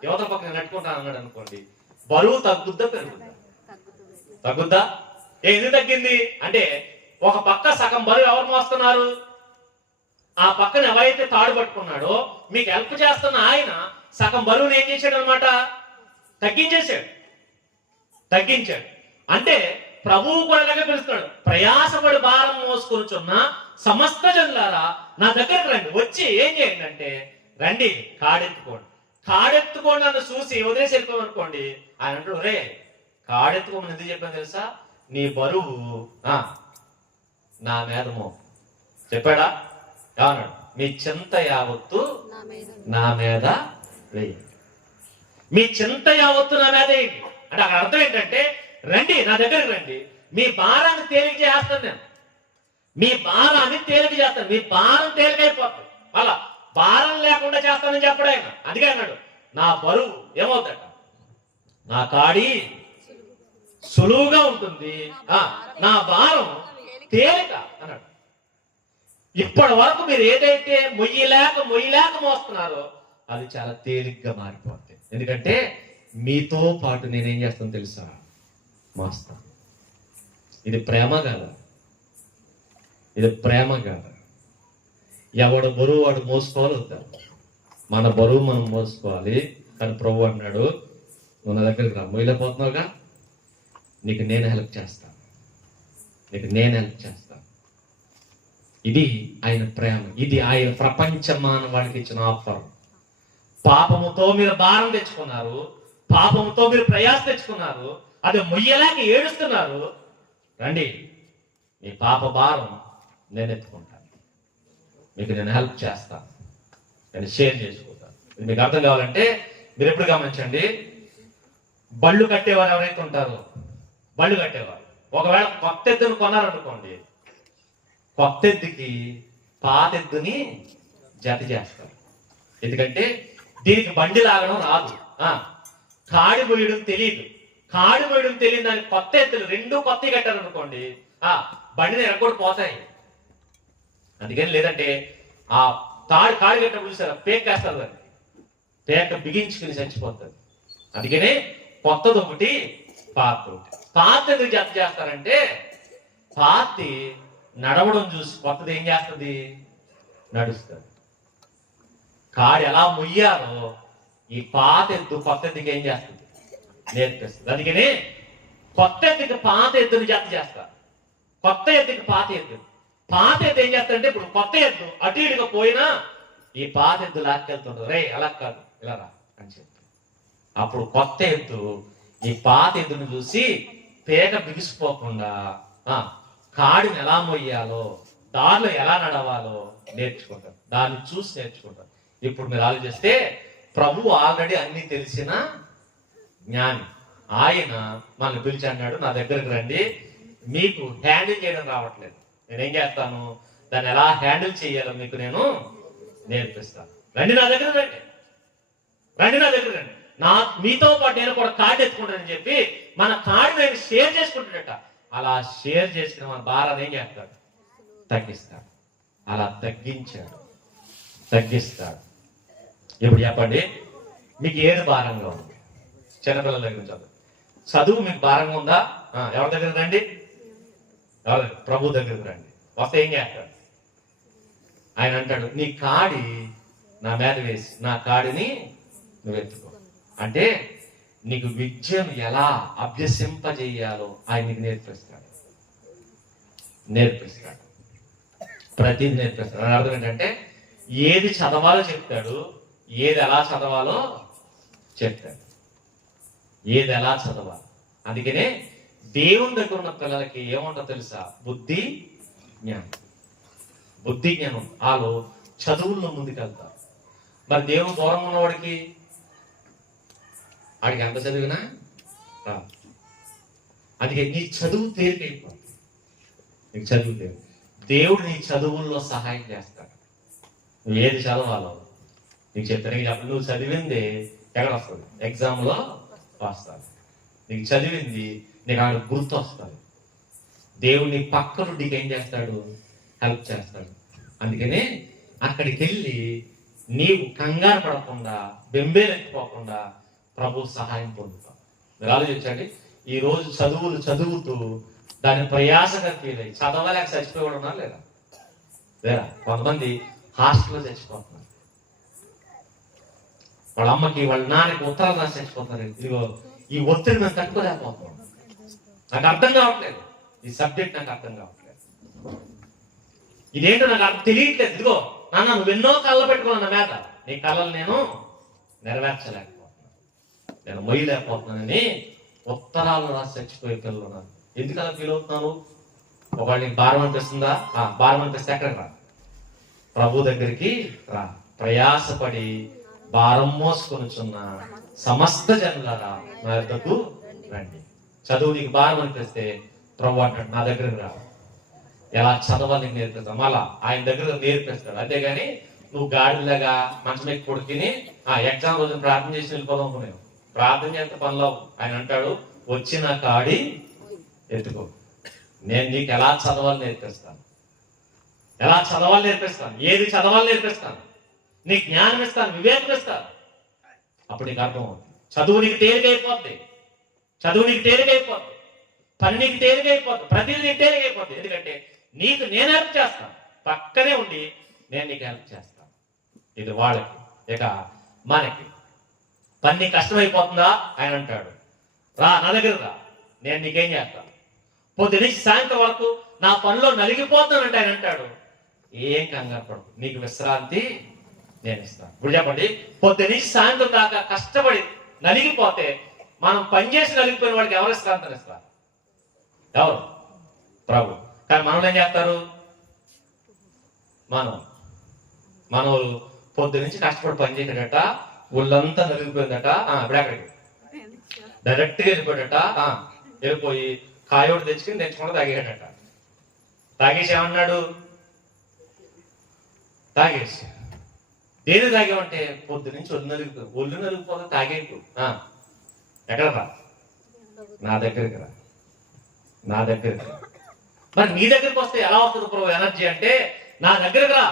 యువతల పక్కన నెట్టుకుంటాను అన్నాడు అనుకోండి, బరువు తగ్గుద్దా పెరుగుద్దా? తగ్గుద్దా? ఎందుకు తగ్గింది అంటే ఒక పక్క సగం బరువు ఎవరు మోస్తున్నారు? ఆ పక్కన ఎవరైతే తాడు పట్టుకున్నాడో మీకు హెల్ప్ చేస్తున్న ఆయన సగం బరువుని ఏం చేశాడు అనమాట? తగ్గించాడు. అంటే ప్రభువు కూడా ఇలాగే పిలుస్తున్నాడు, ప్రయాసపడి భారం మోసుకొనుచున్న సమస్త జనులారా నా దగ్గరకు రండి. వచ్చి ఏం చేయండి అంటే, రండి కాడెత్తుకోండి నన్ను చూసి వదిలేసి వెళ్ళిపోమనుకోండి. ఆయన అంటాడు, రే కాడెత్తుకోమని ఎందుకు చెప్పాను తెలుసా? నీ బరువు నా మీద చెప్పాడా? ఏమన్నాడు? మీ చింత యావత్తు నా మీద వేయండి. మీ చింత యావత్తు నా మీద వేయండి. అంటే అక్కడ అర్థం ఏంటంటే, రండి నా దగ్గరికి రండి, మీ భారాన్ని తేలిక చేస్తాను నేను. మీ భారాన్ని తేలిక చేస్తాను, మీ భారం తేలికైపోతుంది. అలా భారం లేకుండా చేస్తానని చెప్పడు ఆయన. అందుకే అన్నాడు, నా బరువు ఏమవుతాడ, నా కాడి సులువుగా ఉంటుంది, నా భారం తేలిక అన్నాడు. ఇప్పటి వరకు మీరు ఏదైతే మొయ్యలేక మోస్తున్నారో అది చాలా తేలిగ్గా మారిపోతుంది. ఎందుకంటే మీతో పాటు నేనేం చేస్తాను తెలుసా? మోస్తాను. ఇది ప్రేమ కాదా? ఎవడు బరువు వాడు మోసుకోవాలి వద్దా? మన బరువు మనం మోసుకోవాలి. కానీ ప్రభు అన్నాడు, నువ్వు నా దగ్గరికి రా, మొయ్యలేకపోతున్నావుగా, నీకు నేను హెల్ప్ చేస్తాను. ఇది ఆయన ప్రేమ, ఇది ఆయన ప్రపంచ మానవాళికి ఇచ్చిన ఆఫర్. పాపముతో మీరు భారం తెచ్చుకున్నారు, పాపముతో మీరు ప్రయాస తెచ్చుకున్నారు, అది మొయ్యలేక ఏడుస్తున్నారు. రండి, మీ పాప భారం నేను ఎత్తుకుంటాను, మీకు నేను హెల్ప్ చేస్తాను, నేను షేర్ చేసుకుంటాను. ఇది మీకు అర్థం కావాలంటే మీరు ఎప్పుడు గమనించండి, బళ్ళు కట్టేవారు ఎవరైతే ఉంటారో, బళ్ళు కట్టేవారు ఒకవేళ కొత్త ఎద్దును కొన్నారనుకోండి, కొత్త ఎద్దుకి పాత ఎద్దుని జత చేస్తారు. ఎందుకంటే దీనికి బండి లాగడం రాదు, కాడి మొయ్యడం తెలియదు. కాడి మొయ్యడం తెలియదు దానికి కొత్త ఎద్దులు 2 కొత్తవి కట్టారనుకోండి, బండిని ఎరగొట్టి పోతాయి. అందుకని లేదంటే ఆ కాడి కట్టినప్పుడు చూసారా, పేకేస్తారు, దాన్ని పేక బిగించుకుని చచ్చిపోతుంది. అందుకనే కొత్తది ఒకటి, పాత ఎందుకు జత చేస్తారంటే, పాతి నడవడం చూసి కొత్తది ఏం చేస్తుంది? నడుస్తుంది. కాడి ఎలా మొయ్యాలో ఈ పాత ఎద్దు కొత్త ఎద్దుకి ఏం చేస్తుంది? నేర్పిస్తుంది. అందుకని కొత్త ఎద్దుకి పాత ఎద్దుని జత చేస్తారు, కొత్త ఎద్దుకి పాత ఎద్దు. పాత ఎద్దు ఏం చేస్తారంటే, ఇప్పుడు కొత్త ఎద్దు అటు ఇటుగా పోయినా ఈ పాత ఎద్దు లాక్కెళ్తుంటారు, రే అలా కాదు ఇలా రా అని చెప్పి. అప్పుడు కొత్త ఎద్దు ఈ పాత ఎద్దును చూసి పేక బిగిసిపోకుండా కాడిని ఎలా మొయ్యాలో, దారిలో ఎలా నడవాలో నేర్చుకుంటారు, దాన్ని చూసి నేర్చుకుంటారు. ఇప్పుడు మీరు ఆలోచిస్తే ప్రభు ఆల్రెడీ అన్ని తెలిసిన జ్ఞాని. ఆయన మనల్ని పిలిచి అన్నాడు, నా దగ్గరికి రండి, మీకు హ్యాండిల్ చేయడం రావట్లేదు, నేనేం చేస్తాను, దాన్ని ఎలా హ్యాండిల్ చేయాలో మీకు నేను నేర్పిస్తాను. రండి నా దగ్గర రండి, మీతో పాటు నేను కూడా కార్డు ఎత్తుకుంటానని చెప్పి మన కార్డు నేను షేర్ చేసుకుంటాడట. అలా షేర్ చేసుకుని మన భారాన్ని ఏం చేస్తాడు? తగ్గిస్తాడు. అలా తగ్గించాడు, తగ్గిస్తాడు. ఇప్పుడు చెప్పండి, మీకు ఏది భారంగా ఉంది? చిన్నపిల్లల దగ్గర నుంచి చదువు మీకు భారంగా ఉందా? ఎవరి దగ్గర రండి, ఎవరి ప్రభు దగ్గరకు రండి. వస్తే ఏం చేస్తాడు? ఆయన అంటాడు, నీ కాడి నా మీద వేసి నా కాడిని నువ్వు ఎత్తుకో. అంటే నీకు విద్యను ఎలా అభ్యసింపజేయాలో ఆయన నీకు నేర్పిస్తాడు, ప్రతిదీ నేర్పిస్తాడు. అని అర్థం ఏంటంటే ఏది చదవాలో చెప్తాడు, ఏది ఎలా చదవాలో చెప్తాడు, ఏది ఎలా చదవాలి. అందుకనే దేవుని దగ్గర ఉన్న పిల్లలకి ఏమంటో తెలుసా? బుద్ధి జ్ఞానం. వాళ్ళు చదువుల్లో ముందుకెళ్తారు. మరి దేవుని దూరం ఉన్నవాడికి వాడికి ఎంత చదివినా అందుకే నీ చదువు తేలికైపోతుంది. నీకు చదువు దేవుడు నీ చదువుల్లో సహాయం చేస్తాడు. నువ్వు ఏది చదవాలో నీకు చెప్తాను. అప్పుడు నువ్వు చదివింది ఎక్కడ వస్తుంది? ఎగ్జామ్లో వస్తుంది. నీకు చదివింది నీకు ఆడ గుర్తు వస్తుంది. దేవుడు నీ పక్క నుండికి ఏం చేస్తాడు? హెల్ప్ చేస్తాడు. అందుకనే అక్కడికి వెళ్ళి నీవు కంగారు పడకుండా, బెంబేలెత్తిపోకుండా ప్రభు సహాయం పొందుతావు. మీరు ఆలోచించండి, ఈ రోజు చదువుతూ దాన్ని ప్రయాసంగా ఫీల్ అయ్యి చదవలేక చచ్చిపోయి ఉన్నారు లేదా? కొంతమంది హాస్టల్లో చచ్చిపోతున్నారు. వాళ్ళ అమ్మకి వాళ్ళ నాన్నకి ఉత్తరాలు రాసి చచ్చిపోతున్నారు. ఇదిగో ఈ ఒత్తిడి మేము తట్టుకోలేకపోతున్నాం. నాకు అర్థం కావట్లేదు, ఈ సబ్జెక్ట్ నాకు అర్థం కావట్లేదు, ఇదేంటో నాకు అర్థం తెలియట్లేదు. ఇదిగో నాన్న, నువ్వెన్నో కళ్ళ పెట్టుకున్నా మీద, నీ కళ్ళలు నేను నెరవేర్చలేకపోతున్నాను, నేను మొయ్యలేకపోతున్నానని ఉత్తరాలు రాసి చచ్చిపోయే పిల్లలు ఉన్నారు. ఎందుకు అలా ఫీల్ అవుతున్నాను? ఒకవేళ నీకు భారం అనిపిస్తుందా? భారం అనిపిస్తే ఎక్కడికి రా? ప్రభు దగ్గరికి రా. ప్రయాసపడి భారం మోసుకొనుచున్న సమస్త జనులారా నా యొద్దకు రండి. చదువు నీకు భారం అనిపిస్తే ప్రభు అంటాడు, నా దగ్గరకు రా, ఎలా చదవాలి నేర్పిస్తాం. మళ్ళా ఆయన దగ్గర నేర్పిస్తాడు. అంతేగాని నువ్వు గాడిలాగా మంచం ఎక్కి కొడుకుని ఎగ్జామ్ రోజున ప్రార్థన చేసి వెళ్ళిపోదాం అనుకున్నావు. ప్రార్థన చేస్తే పనిలో ఆయన అంటాడు, వచ్చిన కాడి ఎత్తుకో. నేను నీకు ఎలా చదవాలి నేర్పిస్తాను, ఏది చదవాలి నేర్పిస్తాను, నీకు జ్ఞానం ఇస్తాను, వివేకం ఇస్తాను. అప్పుడు నీకు అర్థం అవుతుంది. చదువు నీకు తేలికైపోద్ది, పని నీకు తేలికైపోద్ది, ప్రతిదీ నీకు తేలికైపోద్ది. ఎందుకంటే నీకు నేను హెల్ప్ చేస్తాను, పక్కనే ఉండి నేను నీకు హెల్ప్ చేస్తాను. ఇది వాళ్ళకి. ఇక మనకి పని నీకు కష్టమైపోతుందా? ఆయన అంటాడు, రా నా దగ్గర రా, నేను నీకేం చేస్తాను. పొద్దున్నీ సాయంత్రం వరకు నా పనిలో నలిగిపోతానంటే ఆయన అంటాడు, ఏం కంగారు పడకు, నీకు విశ్రాంతి నేను ఇస్తాను. ఇప్పుడు చెప్పండి, పొద్దున్నీ సాయంత్రం దాకా కష్టపడి నలిగిపోతే మనం పనిచేసి నలిగిపోయిన వాడికి ఎవరు విశ్రాంతిని ఇస్తారు? ఎవరు? ప్రభు. కానీ మనలో ఏం చేస్తారు? మనం పొద్దు నుంచి కష్టపడి పని చేసేటట, ఒళ్ళంతా నలిగిపోయిందట. ఇప్పుడు ఎక్కడికి డైరెక్ట్గా వెళ్ళిపోయాడట. వెళ్ళిపోయి కాయోడు తెచ్చుకుంటూ తాగేటట. తాగేసి ఏమన్నాడు? తాగేసి దేని తాగేమంటే పొద్దు నుంచి ఒళ్ళు నలిగిపోతే తాగేకు. ఎక్కడ రా? నా దగ్గరికి రా. మరి నీ దగ్గరికి వస్తే ఎలా వస్తుంది ప్రభు ఎనర్జీ అంటే, నా దగ్గరకు రా,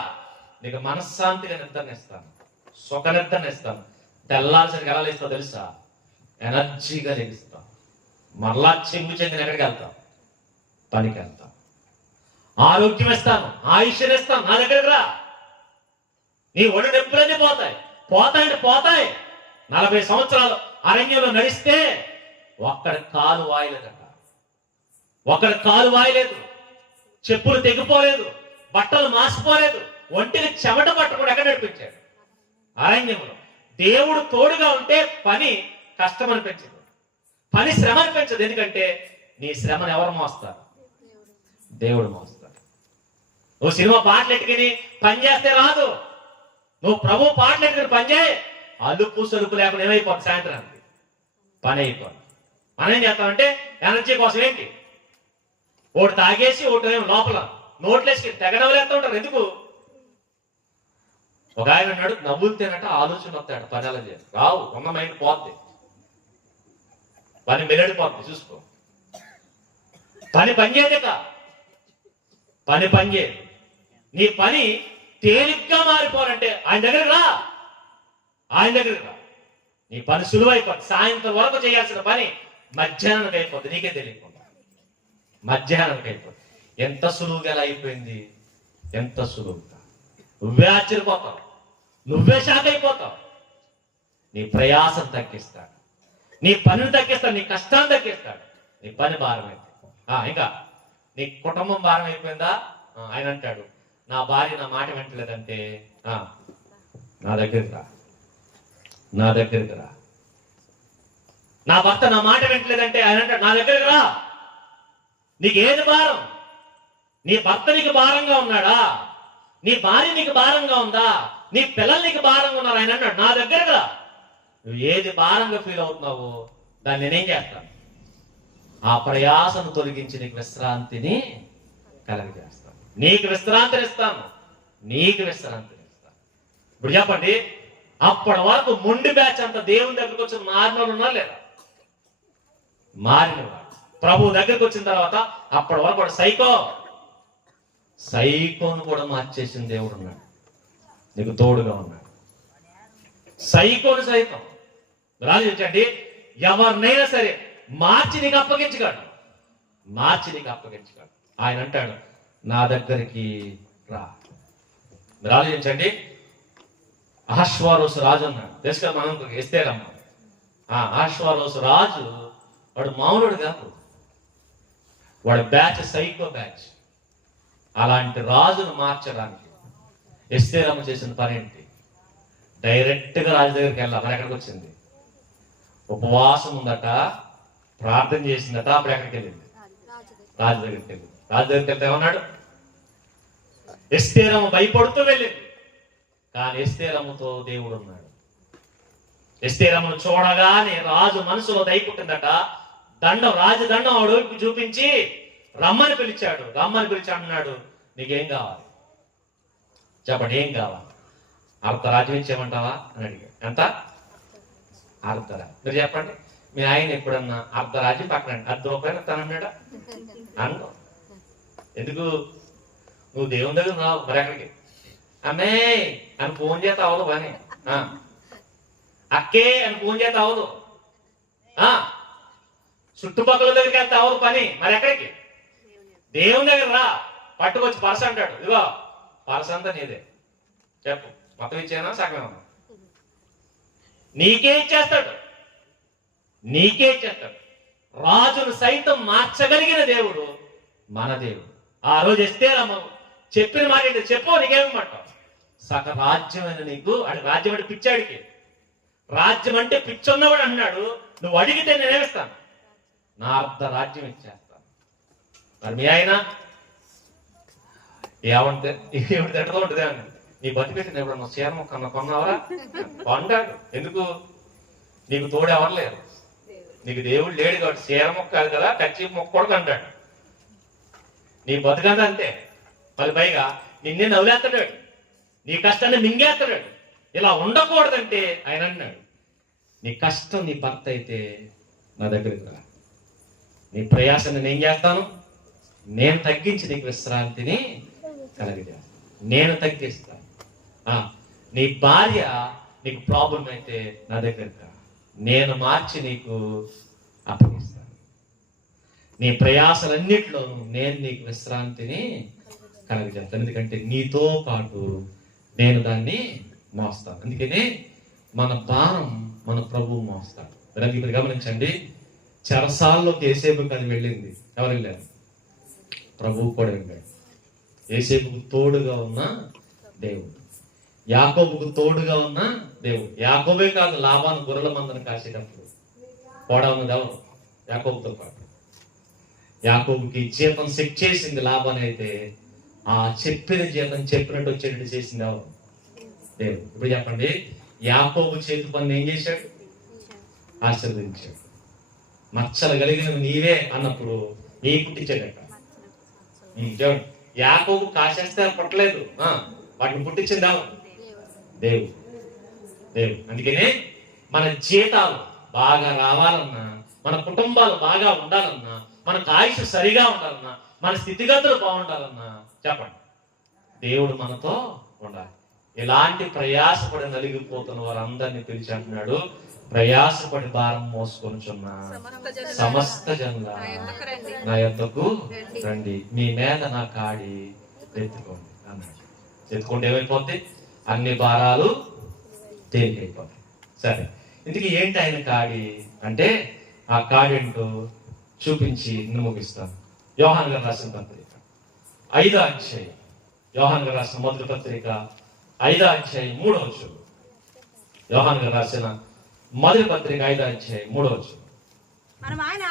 నీకు మనశ్శాంతిగా నిద్రని ఇస్తాను, సుఖ నిద్రని ఇస్తాను. తెల్లాల్సరికి ఎలా లేస్తావు తెలుసా? ఎనర్జీగా లెగిస్తాం. మరలా చెంగిన ఎక్కడికి వెళ్తాం? పనికి వెళ్తాం. ఆరోగ్యం ఇస్తాను, ఆయుష్యం ఇస్తాను, నా దగ్గరకు రా. నీ ఒళ్ళు నొప్పులన్నీ పోతాయి. 40 సంవత్సరాలు అరణ్యంలో నడిస్తే ఒక్కడి కాలు వాయలేదు, చెప్పులు తెగిపోలేదు, బట్టలు మాసిపోలేదు, ఒంటికి చెమట పట్టకుండా ఎక్కడ నడిపించాడు? అరణ్యంలో. దేవుడు తోడుగా ఉంటే పని కష్టం అనిపించదు, పని శ్రమ అనిపించదు. ఎందుకంటే నీ శ్రమను ఎవరు మోస్తారు? దేవుడు మోస్తాడు. నువ్వు సినిమా పాటలు ఎట్టుకుని పని చేస్తే రాదు. నువ్వు ప్రభు పాటలు ఎట్టుకుని పని చేయి, అలుపు సలుపు లేకుండా ఏమైపోతుంది? సాయంత్రానికి పని అయిపోతుంది. మనం ఏం చేస్తామంటే ఎనర్జీ కోసం ఏంటి? ఒకటి తాగేసి ఒకటి లోపల నోట్లేసి తెగడవలేస్తూ ఉంటారు. ఎందుకు? ఒక ఆయన అన్నాడు, నవ్వులుతేనట ఆలోచన వస్తాడు, పని అలా చేయాలి. రావు, ఉన్న మైండ్ పోద్ది, పని మెలడిపోద్ది. చూసుకో, పని చేయదు. నీ పని తేలిగ్గా మారిపోవాలంటే ఆయన దగ్గరికి రా. ఆయన దగ్గరికి రా. నీ పని సులువైపోతుంది. సాయంత్రం వరకు చేయాల్సిన పని మధ్యాహ్నానికి అయిపోతుంది, నీకే తెలియకుండా మధ్యాహ్నానికి అయిపోతుంది. ఎంత సులువుగా ఎలా అయిపోయింది, ఎంత సులువుగా. నువ్వే ఆశ్చర్యపోతావు, నువ్వే షాక్ అయిపోతావు. నీ ప్రయాసం తగ్గిస్తాడు, నీ పనిని తగ్గిస్తాడు, నీ కష్టాన్ని తగ్గిస్తాడు, నీ పని భారం అయితే. ఇంకా నీ కుటుంబం భారం అయిపోయిందా? ఆయన అంటాడు, నా భార్య నా మాట వింటలేదంటే నా దగ్గరికి రా, నా దగ్గరికి రా. నా భర్త నా మాట వింటలేదంటే ఆయన అంటాడు, నా దగ్గరికి రా. నీకు ఏది భారం? నీ భర్త నీకు భారంగా ఉన్నాడా? నీ భార్య నీకు భారంగా ఉందా? నీ పిల్లలు నీకు భారంగా ఉన్నారు? ఆయన అన్నాడు, నా దగ్గరకు రా. నువ్వు ఏది భారంగా ఫీల్ అవుతున్నావో దాన్ని నేనేం చేస్తాను? ఆ ప్రయాసను తొలగించి నీకు విశ్రాంతిని కలగజేస్తాను. నీకు విశ్రాంతిని ఇస్తాను, నీకు విశ్రాంతిని ఇస్తాను. ఇప్పుడు చెప్పండి, అప్పటి వరకు మొండి బ్యాచ్ అంత దేవుని దగ్గరకు వచ్చి మారిన వాళ్ళు ఉన్నా లేదా? మారిన వాళ్ళు ప్రభు దగ్గరికి వచ్చిన తర్వాత అప్పటి వరకు కూడా సైకోను కూడా మార్చేసిన దేవుడు ఉన్నాడు, నీకు తోడుగా ఉన్నాడు. సైకోను సైతం రాజండి, ఎవరినైనా సరే మార్చి నీకు అప్పగించగలడు, మార్చి నీకు అప్పగించగలడు. ఆయన అంటాడు, నా దగ్గరికి రా. మీరు ఆలోచించండి, అహష్వారోసు రాజు అన్నాడు, తెలుసు కదా మనం ఎస్తేరమ్మ. అహష్వారోసు రాజు వాడు మామూలుడు కాదు, వాడు బ్యాచ్ సైకో బ్యాచ్. అలాంటి రాజును మార్చడానికి ఎస్తేరమ్మ చేసిన పని ఏంటి? డైరెక్ట్గా రాజు దగ్గరికి వెళ్ళాలి. మరి ఎక్కడికి వచ్చింది? ఉపవాసం ఉందట, ప్రార్థన చేసిందట, అప్పుడు ఎక్కడికి వెళ్ళింది? రాజు దగ్గరికి వెళ్ళింది. రాజు దగ్గరికి వెళ్తే ఏమన్నాడు? ఎస్తేరమ్మ భయపడుతూ వెళ్ళింది, కానీ ఎస్తేరమ్మతో దేవుడు ఉన్నాడు. ఎస్తేరమ్మను చూడగానే రాజు మనసులో దయ పుట్టిందట. రాజదండం ఆవిడ వైపు చూపించి రమ్మని పిలిచాడు. రమ్మని పిలిచి అన్నాడు, నీకేం కావాలి చెప్పండి, ఏం కావాలి? అర్ధరాజ్యం ఇచ్చేయమంటావా అని అడిగాడు. ఎంత? అర్ధరాజ్యం. మీరు చెప్పండి, మీ ఆయన ఎప్పుడన్నా అర్ధరాజ్యం పక్కన ₹10 తనన్నాడా? అన్ను. ఎందుకు? నువ్వు దేవుని దగ్గర రావు, మరి ఎక్కడికి? అమ్మే అని ఫోన్ చేత అవదు పని, అక్కే అని ఫోన్ చేత అవదు, చుట్టుపక్కల దగ్గరికి వెళ్తే అవదు పని, మరి ఎక్కడికి? దేవుని దగ్గర రా. పట్టుకొచ్చి పర్స్ అంటాడు, ఇదిగో పర్స్ అంతా నీదే, చెప్పు మొత్తం ఇచ్చేనా సగమేమన్నా? నీకే ఇచ్చేస్తాడు, నీకే ఇచ్చేస్తాడు. రాజును సైతం మార్చగలిగిన దేవుడు మన దేవుడు. ఆ రోజు ఎస్తేరమ్మ చెప్పిన మాట ఏంటి చెప్పు, నీకేమంటావు? సక రాజ్యమైన నీకు, అంటే రాజ్యం అంటే పిచ్చాడికి, రాజ్యం అంటే పిచ్చున్నవాడు అన్నాడు, నువ్వు అడిగితే నేనేమిస్తాను? నా అర్ధ రాజ్యం ఇచ్చేస్తాను. మరి మీ ఆయన ఏమంటే తింటూ ఉంటుంది, నీ బతి పెట్టి ఎప్పుడన్నా చీర మొక్క కొన్నావరా? కొంటాడు. ఎందుకు? నీకు తోడు ఎవరు లేరు, నీకు దేవుడు లేడు కాబట్టి చీర మొక్క కాదు కదా, కచ్చి మొక్క కూడా అంటాడు. నీ బతుకంతా అంతే. మరి పైగా నిన్నే నవ్వులేస్తాడు, నీ కష్టాన్ని మింగేస్తాడు. ఇలా ఉండకూడదంటే ఆయన అన్నాడు, నీ కష్టం నీ భర్త అయితే నా దగ్గరికి రా, నీ ప్రయాసాన్ని నేను చేస్తాను, నేను తగ్గించి నీకు విశ్రాంతిని కలగజేస్తాను, నేను తగ్గిస్తాను. నీ భార్య నీకు ప్రాబ్లం అయితే నా దగ్గరికి రా, నేను మార్చి నీకు అప్పగిస్తాను. నీ ప్రయాసాలన్నిట్లో నేను నీకు విశ్రాంతిని కలగజేస్తాను, ఎందుకంటే నీతో పాటు నేను దాన్ని మోస్తాను. అందుకనే మన భారం మన ప్రభువు మోస్తాడు. ఇప్పుడు గమనించండి, చెరసాల్లోకి యేసేపుకి అది వెళ్ళింది. ఎవరు వెళ్ళారు? ప్రభువు కూడా వెళ్ళాడు. యేసేపుకు తోడుగా ఉన్న దేవుడు, యాకోబుకు తోడుగా ఉన్న దేవుడు. యాకోబే కాదు, లాబాను గొర్రెల మందను కాసేటప్పుడు కూడా ఉన్నది ఎవరు? యాకోబుతో పాటు. యాకోబుకి జీతం సెట్ చేసింది లాబాన్ అయితే, ఆ చెప్పిన జీతం చెప్పినట్టు వచ్చేటట్టు చేసింది ఎవరు? దేవుడు. ఇప్పుడు చెప్పండి, యాకోబు చేతి పని ఏం చేశాడు? ఆశీర్వదించాడు. మచ్చలు కలిగిన నీవే అన్నప్పుడు నీ పుట్టించాడట. యాకోబు కాసేస్తే పుట్టలేదు, వాటిని పుట్టించింది దేవుడు. దేవుడు. అందుకనే మన జీతాలు బాగా రావాలన్నా, మన కుటుంబాలు బాగా ఉండాలన్నా, మనకు ఆయుష్ సరిగా ఉండాలన్నా, మన స్థితిగతులు బాగుండాలన్నా చెప్పండి దేవుడు మనతో ఉండాలి. ఇలాంటి ప్రయాసపడి నలిగిపోతున్న వారందరినీ పిలిచి అంటున్నాడు, ప్రయాసపడి భారం మోసుకొనుచున్న సమస్త జనుల నా యొద్దకు రండి, మీ మీద నా కాడి ఎత్తుకోండి అన్నాడు. ఎత్తుకోండి ఏమైపోద్ది? అన్ని భారాలు తేలికైపోతాయి. సరే, ఇందుకు ఏంటి ఆయన కాడి అంటే, ఆ కాడి ఏంటో చూపించి ముగిస్తాను. యోహాను గారు రాసిన పత్రిక 5వ అధ్యాయం, యోహాను గారు రాసిన మొదటి పత్రిక 5వ అధ్యాయం 3వ వచనం. యోహాను గారు రాసిన మొదటి పత్రిక 5వ అధ్యాయం 3వ వచనం. మనం ఆయన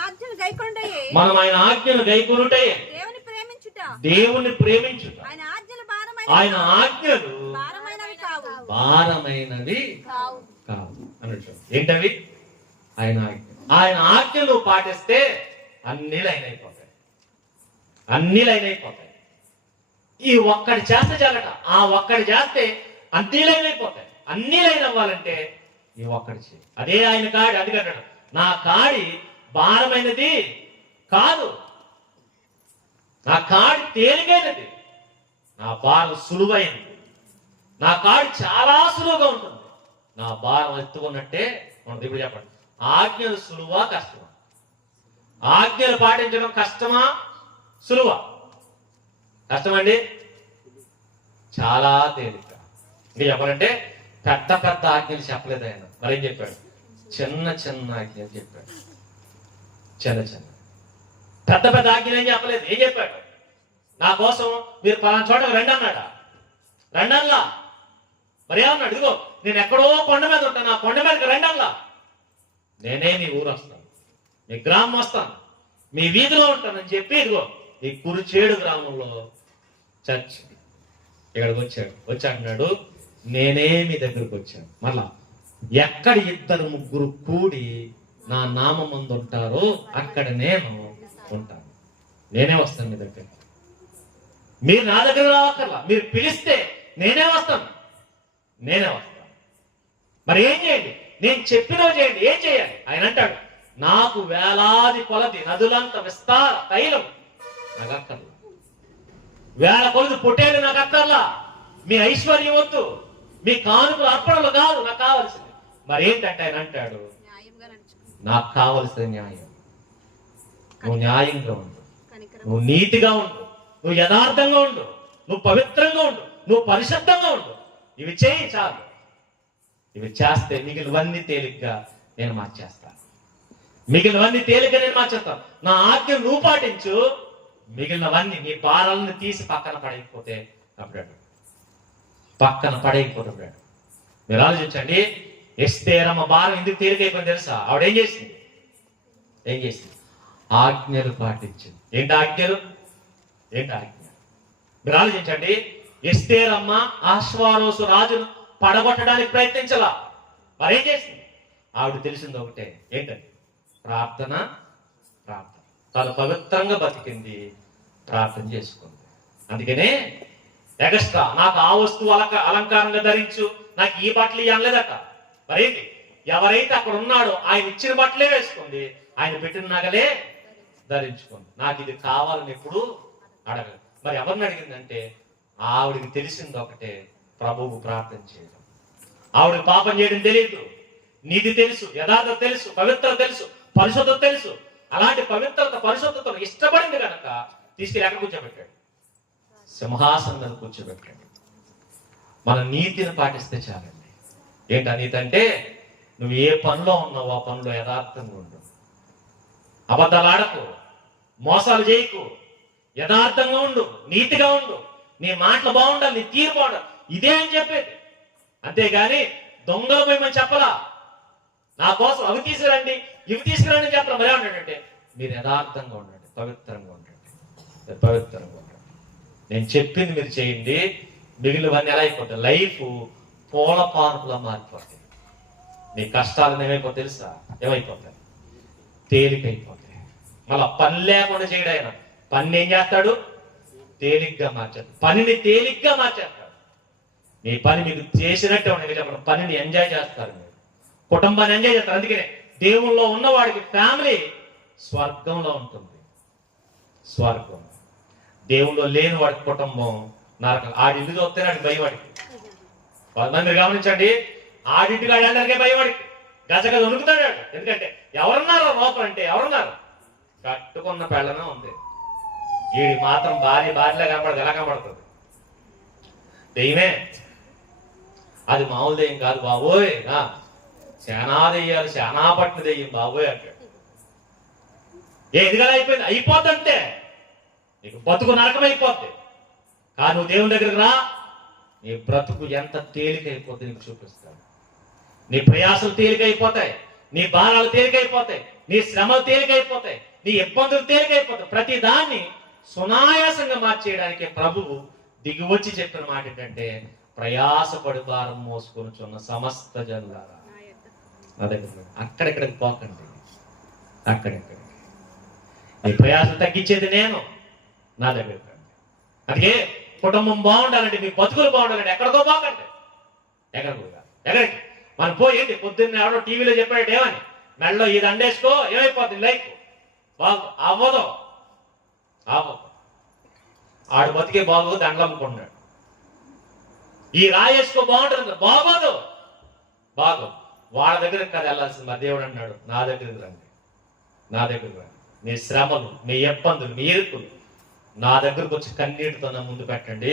ఆజ్ఞను గైకొనుటే దేవుని ప్రేమించుట, ఆయన ఆజ్ఞలు భారమైనవి కావు అన్నట్టు. ఏంటవి? ఆయన ఆజ్ఞలు పాటిస్తే అన్ని లైన్ అయిపోతాయి. ఈ ఒక్కడి చేస్తే చాలట, ఆ ఒక్కడి చేస్తే అన్ని లైన్ అయిపోతాయి. అన్ని లైన్ అవ్వాలంటే ఈ ఒక్కడి చేయి. అదే ఆయన కాడి. అది కట్టాడు, నా కాడి భారమైనది కాదు, నా కాడి తేలికైనది, నా భారం సులువైనది. నా కాడి చాలా సులువుగా ఉంటుంది, నా భారం ఎత్తుకున్నట్టే ఉంటుంది. ఇప్పుడు చెప్పండి, ఆజ్ఞలు సులువా కష్టమా? ఆజ్ఞలు పాటించడం కష్టమా సులువా? కష్టమండి, చాలా తేలిక. ఇంకా చెప్పాలంటే పెద్ద పెద్ద ఆజ్ఞలు చెప్పలేదు ఆయన. మరేం చెప్పాడు? చిన్న చిన్న ఆజ్ఞలు చెప్పాడు. చిన్న పెద్ద పెద్ద ఆజ్ఞలు ఏం చెప్పలేదు. ఏం చెప్పాడు? నా కోసం మీరు పలానా చోటకు రండి అన్నాడా? రండల్లా. మరి ఏమన్నాడు? ఇదిగో నేను ఎక్కడో కొండ మీద ఉంటాను, ఆ కొండ మీదకి రండల్లా. నేనే మీ ఊరు వస్తాను, మీ గ్రామం వస్తాను, మీ వీధిలో ఉంటానని చెప్పి ఇదిగో ఈ కురిచేడు గ్రామంలో చర్చ్ ఇక్కడికి వచ్చి అంటున్నాడు, నేనే మీ దగ్గరకు వచ్చాను. మళ్ళా ఎక్కడ 2-3 కూడి నా నామమందు ఉంటారో అక్కడ నేను ఉంటాను. నేనే వస్తాను మీ దగ్గర. మీరు నా దగ్గర రావక్కర్లా, మీరు పిలిస్తే నేనే వస్తాను. మరి ఏం చేయండి? నేను చెప్పినవి చేయండి. ఏం చేయాలి? ఆయన అంటాడు, నాకు వేలాది కొలది నదులంత విస్తార తైలం నాకు అక్కర్లా, వేల కొలది పొట్టేలు నాకు అక్కర్లా, మీ ఐశ్వర్యం వద్దు, మీ కానుకలు అర్పణలు కాదు నాకు కావాల్సింది. మరి ఏంటంటే ఆయన అంటాడు, నాకు కావలసిన న్యాయం. నువ్వు న్యాయంగా ఉండు, నువ్వు నీతిగా ఉండు, నువ్వు యథార్థంగా ఉండు, నువ్వు పవిత్రంగా ఉండు, నువ్వు పరిశుద్ధంగా ఉండు. ఇవి చేయి చాలు. ఇవి చేస్తే మిగిలినవన్నీ తేలిగ్గా నేను మార్చేస్తాను. నా ఆజ్ఞ నువ్వు పాటించు, మిగిలినవన్నీ నీ భారాలను తీసి పక్కన పడైపోతే అప్పుడు మీరు ఆలోచించండి. ఎస్తేరమ్మ భారం ఎందుకు తేలికైపోయింది తెలుసా? ఆవిడేం చేసింది? ఆజ్ఞలు పాటించింది. ఏంటి ఆజ్ఞలు? మీరు ఆలోచించండి. ఎస్తేరమ్మ అహష్వేరోషు రాజును పడగొట్టడానికి ప్రయత్నించలా. మరేం చేసింది? ఆవిడ తెలిసింది ఒకటే, ఏంటండి? ప్రార్థన. తను పవిత్రంగా బతికింది, ప్రార్థన చేసుకుంది. అందుకనే ఎగస్ట్రా నాకు ఆ వస్తువు అలంకారంగా ధరించు, నాకు ఈ బట్టలు అనలేదట. మరేంటి? ఎవరైతే అక్కడ ఉన్నాడో ఆయన ఇచ్చిన బట్టలే వేసుకుంది, ఆయన పెట్టిన నగలే ధరించుకుంది. నాకు ఇది కావాలని ఎప్పుడు అడగదు. మరి ఎవరిని అడిగిందంటే ఆవిడికి తెలిసింది ఒకటే, ప్రభువు ప్రార్థన చేయడం. ఆవిడకి పాపం చేయడం తెలియదు, నీతి తెలుసు, యథార్థత తెలుసు, పవిత్రత తెలుసు, పరిశుద్ధత తెలుసు. అలాంటి పవిత్రత పరిశుద్ధతను ఇష్టపడింది కనుక తీసుకెళ్ళి ఎక్కడ కూర్చోబెట్టాడు? సింహాసనం మీద కూర్చోబెట్టాడు. మన నీతిని పాటిస్తే చాలండి. ఏంటి నీతి అంటే? నువ్వు ఏ పనిలో ఉన్నావు ఆ పనిలో యథార్థంగా ఉండు, అబద్ధాలు ఆడకు, మోసాలు చేయకు, యథార్థంగా ఉండు, నీతిగా ఉండు. నీ మాటలు బాగుండాలి, నీ తీరు బాగుండాలి. ఇదే అని చెప్పేది. అంతేగాని దొంగలు పోయమని చెప్పలా, నా కోసం అవి తీసుకురండి ఇవి తీసుకురండి అని చెప్పలా. మరి ఏమంటాడంటే మీరు యథార్థంగా ఉండండి, పవిత్రంగా ఉండండి. నేను చెప్పింది మీరు చేయండి, మిగిలినవన్నీ ఎలా అయిపోతాయి? లైఫ్ పూల పార్కులా మారిపోతాయి. నీ కష్టాలు ఏమైపోతాయి తెలుసా? ఏమైపోతాయి? తేలికైపోతాయి. మళ్ళా పని లేకుండా చేయడం. ఆయన పని ఏం చేస్తాడు? తేలిగ్గా మార్చేస్తాడు. పనిని తేలిగ్గా మార్చేస్తాడు. మీ పని మీకు చేసినట్టే ఉండే చెప్పండి, పనిని ఎంజాయ్ చేస్తారు, మీరు కుటుంబాన్ని ఎంజాయ్ చేస్తారు. అందుకనే దేవుల్లో ఉన్నవాడికి ఫ్యామిలీ స్వర్గంలో ఉంటుంది. స్వర్గం. దేవుల్లో లేని వాడి కుటుంబం నరకం. ఆడింటి చూస్తే నాకు భయపడికి. 10 మంది గమనించండి, ఆడింటికి ఆడందరికీ భయపడికి గజగజ ఉనుకుతాడు. ఎందుకంటే ఎవరున్నారు లోపల అంటే ఎవరున్నారు? కట్టుకున్న పెళ్ళనే ఉంది. వీడి మాత్రం భార్యలా కనపడదు. ఎలా కనపడుతుంది? దెయ్యమే. అది మామూలు దెయ్యం కాదు బాబోయ్, శానా దెయ్యాలు, శానా పట్టిన దెయ్యం బాబోయ్ అంటాడు. ఎదిగలా అయిపోయింది, అయిపోద్ది అంతే. నీకు బతుకు నరకం అయిపోద్ది. కానీ నువ్వు దేవుని దగ్గరికి రా, నీ బ్రతుకు ఎంత తేలికైపోతుంది నీకు చూపిస్తాడు. నీ ప్రయాసాలు తేలికైపోతాయి, నీ భారాలు తేలికైపోతాయి, నీ శ్రమలు తేలికైపోతాయి, నీ ఇబ్బందులు తేలికైపోతాయి. ప్రతి దాన్ని సునాయాసంగా మార్చేయడానికి ప్రభువు దిగి వచ్చి చెప్పిన మాట ఏంటంటే, ప్రయాసపడి భారం మోసుకొనుచున్న సమస్త జనులారా నా దగ్గర. అక్కడెక్కడికి పోకండి, అక్కడెక్కడ నీ ప్రయాసం తగ్గించేది నేను, నా దగ్గర. అందుకే కుటుంబం బాగుండాలంటే, మీ బతుకులు బాగుండాలంటే ఎక్కడికో పోకండి. ఎక్కడికి మనం పోయింది పొద్దున్న ఎవడో టీవీలో చెప్పాడు ఏమని, మెడలో ఇది అండేసుకో ఏమైపోతుంది లైఫ్ బాగు అవ్వదు. ఆడు బతికే బాగు దండలు అమ్ముకున్నాడు. ఈ రాయేసుకో బాగుంటుంది, బాగోదు. వాళ్ళ దగ్గరికి కదా వెళ్ళాల్సింది. మా దేవుడు అన్నాడు, నా దగ్గరికి రండి, నా దగ్గరికి రండి. మీ శ్రమలు, మీ ఇబ్బందులు, మీ ఇరుకులు నా దగ్గరకు వచ్చి కన్నీటితో నా ముందు పెట్టండి.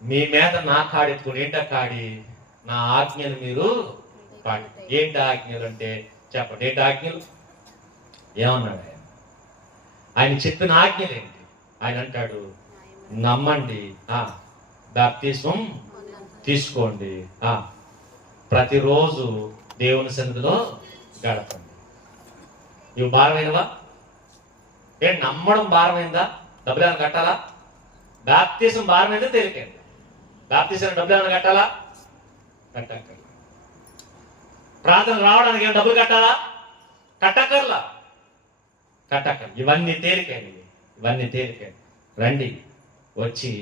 మీ మీద నా కాడెత్తుకుని, ఏంటా కాడి? నా ఆజ్ఞలు మీరు పాటి. ఏంటి ఆజ్ఞలు అంటే చెప్పండి, ఏంటి ఆజ్ఞలు? ఏమన్నాడు ఆయన? ఆయన చెప్పిన ఆజ్ఞలు ఏంటి? ఆయన అంటాడు, నమ్మండి, బాప్తిస్మం తీసుకోండి, ప్రతిరోజు దేవుని సన్నిధిలో గడపండి. ఇవి భారమైనవా? నమ్మడం భారమైందా? డబ్బులు ఏమైనా కట్టాలా? బాప్తిసం భారమైందా? తేలికైందా? బాప్తిసం డబ్బులు ఏమైనా కట్టాలా? కట్టక్కర్లా. ప్రార్థన రావడానికి ఏమైనా డబ్బులు కట్టాలా? కట్టక్కర్లా. ఇవన్నీ తేలికైనవి, ఇవన్నీ తేలికైనవి. రండి, వచ్చి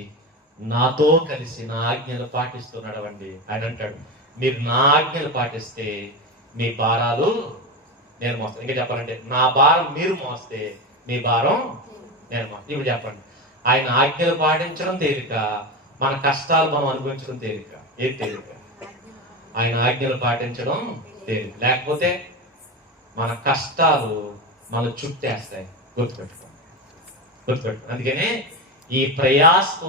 నాతో కలిసి నా ఆజ్ఞలు పాటిస్తూ నడవండి. ఆయన అంటాడు, మీరు నా ఆజ్ఞలు పాటిస్తే మీ భారాలు నేను మోస్తాను. ఇంకా చెప్పాలంటే, నా భారం మీరు మోస్తే మీ భారం నేను మోస్తాను. ఇప్పుడు చెప్పండి, ఆయన ఆజ్ఞలు పాటించడం తేలిక, మన కష్టాలు మనం అనుభవించడం తేలిక? ఏది తేలిక? ఆయన ఆజ్ఞలు పాటించడం తేలిక. లేకపోతే మన కష్టాలు మన చుట్టేస్తాయి. గుర్తుపెట్టుకోండి. అందుకనే ఈ ప్రయాసతో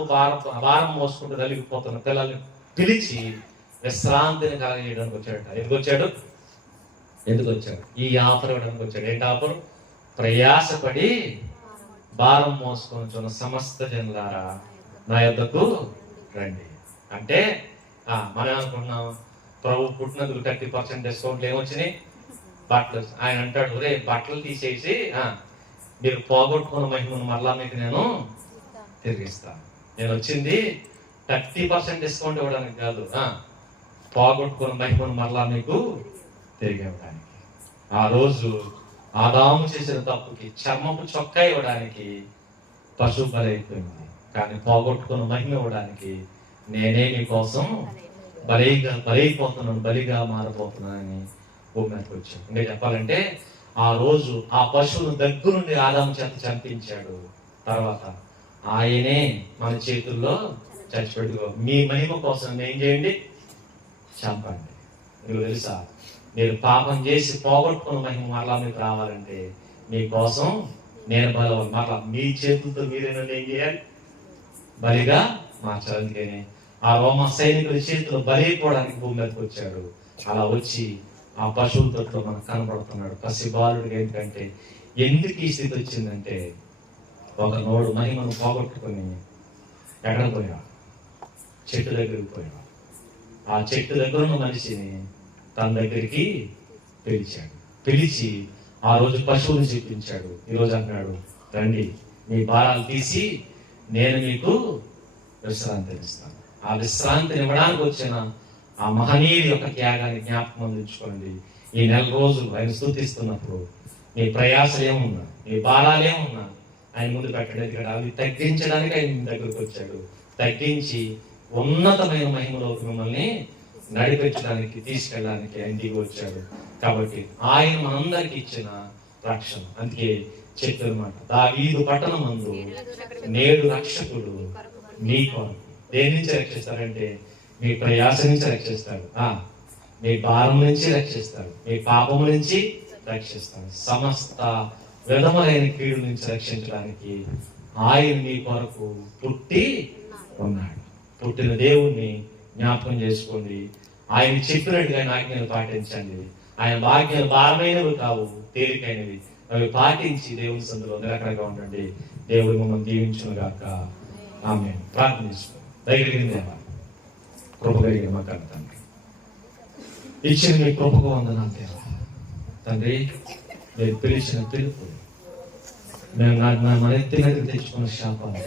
భారం మోసుకుంటూ నలిగిపోతున్న పిల్లల్ని పిలిచి విశ్రాంతిని కలగజేయడానికి వచ్చాడు. ఎందుకు వచ్చాడు? ఈ ఆఫర్ ఇవ్వడానికి వచ్చాడు. ఏంటి ఆఫర్? ప్రయాసపడి భారం మోసుకొని సమస్త జనులారా నా యొద్దకు రండి. అంటే మనం అనుకున్నాం, ప్రభు పుట్టినందుకు 30% డిస్కౌంట్లు ఏమొచ్చినాయి? బట్టలు. ఆయన అంటాడు, రే బట్టలు తీసేసి మీరు పోగొట్టుకున్న మహిమను మరలా మీకు నేను తిరిగిస్తాను. నేను వచ్చింది 30% డిస్కౌంట్ ఇవ్వడానికి కాదు, పోగొట్టుకున్న మహిమను మరలా మీకు తిరిగి ఇవ్వడానికి. ఆ రోజు ఆదాము చేసిన తప్పుకి చర్మపు చొక్కా ఇవ్వడానికి పశువు బలైపోయింది, కానీ పోగొట్టుకున్న మహిమ ఇవ్వడానికి నేనే నీ కోసం బలైపోతున్నాను, బలిగా మారిపోతున్నానని భూమి మీదకి వచ్చాను. ఇంకా చెప్పాలంటే, ఆ రోజు ఆ పశువును దగ్గరుండి ఆదాము చేత చంపించాడు. తర్వాత ఆయనే మన చేతుల్లో చచ్చిపెట్టుకో, మీ మహిమ కోసం ఏం చేయండి? చంపండి. మీకు తెలుసా, మీరు పాపం చేసి పోగొట్టుకున్న మహిమ మరలా మీకు రావాలంటే మీకోసం నేను బలవాలి. మరలా మీ చేతులతో మీరేనా ఏం చేయాలి? బలిగా మార్చాలి. ఆ రోమ సైనికుల చేతులు బలైపోవడానికి భూమి మీదకి వచ్చాడు. అలా వచ్చి ఆ పశువుల తొట్లో మనకు కనపడుతున్నాడు. పసిబాలుడిగా. ఏంటంటే, ఎందుకు ఈ స్థితి వచ్చిందంటే, ఒక నోడు మహిమను పోగొట్టుకుని ఎక్కడ పోయా? చెట్టు దగ్గరికి పోయా. ఆ చెట్టు దగ్గర ఉన్న మనిషిని తన దగ్గరికి పిలిచి ఆ రోజు పశువుని చూపించాడు. ఈరోజు అన్నాడు, రండి మీ భారాలు తీసి నేను మీకు విశ్రాంతిని ఇస్తాను. ఆ విశ్రాంతిని ఇవ్వడానికి వచ్చిన ఆ మహనీయుడి యొక్క త్యాగాన్ని జ్ఞాపకం అందించుకోండి. ఈ 4 రోజులు ఆయన స్తుతిస్తున్నప్పుడు మీ ప్రయాసాలు ఏమున్నా, మీ భారాలు ఏమున్నా ఆయన ముందు పెట్టడానికి, అవి తగ్గించడానికి ఆయన దగ్గరకు వచ్చాడు. తగ్గించి ఉన్నతమైన మహిమలోకి మిమ్మల్ని నడిపించడానికి, తీసుకెళ్ళడానికి ఆయన దిగి వచ్చాడు. కాబట్టి ఆయన మనందరికి ఇచ్చిన రక్షణ. అందుకే చెప్పారన్నమాట, దావీదు పట్టణమందు నేడు రక్షకుడు నీ కొరకు. దేని నుంచి రక్షిస్తాడంటే మీ ప్రయాస నుంచి రక్షిస్తాడు, మీ భారం నుంచి రక్షిస్తాడు, మీ పాపం నుంచి రక్షిస్తాడు. సమస్త విధములైన కీడు నుంచి రక్షించడానికి ఆయన నీ కొరకు పుట్టి ఉన్నాడు. పుట్టిన దేవుణ్ణి జ్ఞాపకం చేసుకోండి. ఆయన చెప్పినట్టుగా ఆజ్ఞలు పాటించండి. ఆయన ఆజ్ఞలు భారమైనవి కావు, తేలికైనవి. అవి పాటించి దేవుని సందులో నిలకడగా ఉండండి. దేవుడు మమ్మల్ని దీవించును గాక. ఆమేన్. ప్రార్థన చేసుకోండి. దయగలిగిన దేవా, కృప కలిగిన మా కన్న తండ్రి, ఇచ్చిన మీ కృపకు వందనాలు దేవా. తండ్రి, మీరు పిలిచిన పిలుపు మేము మన ఎత్తినది తెచ్చుకున్న శాపాలు,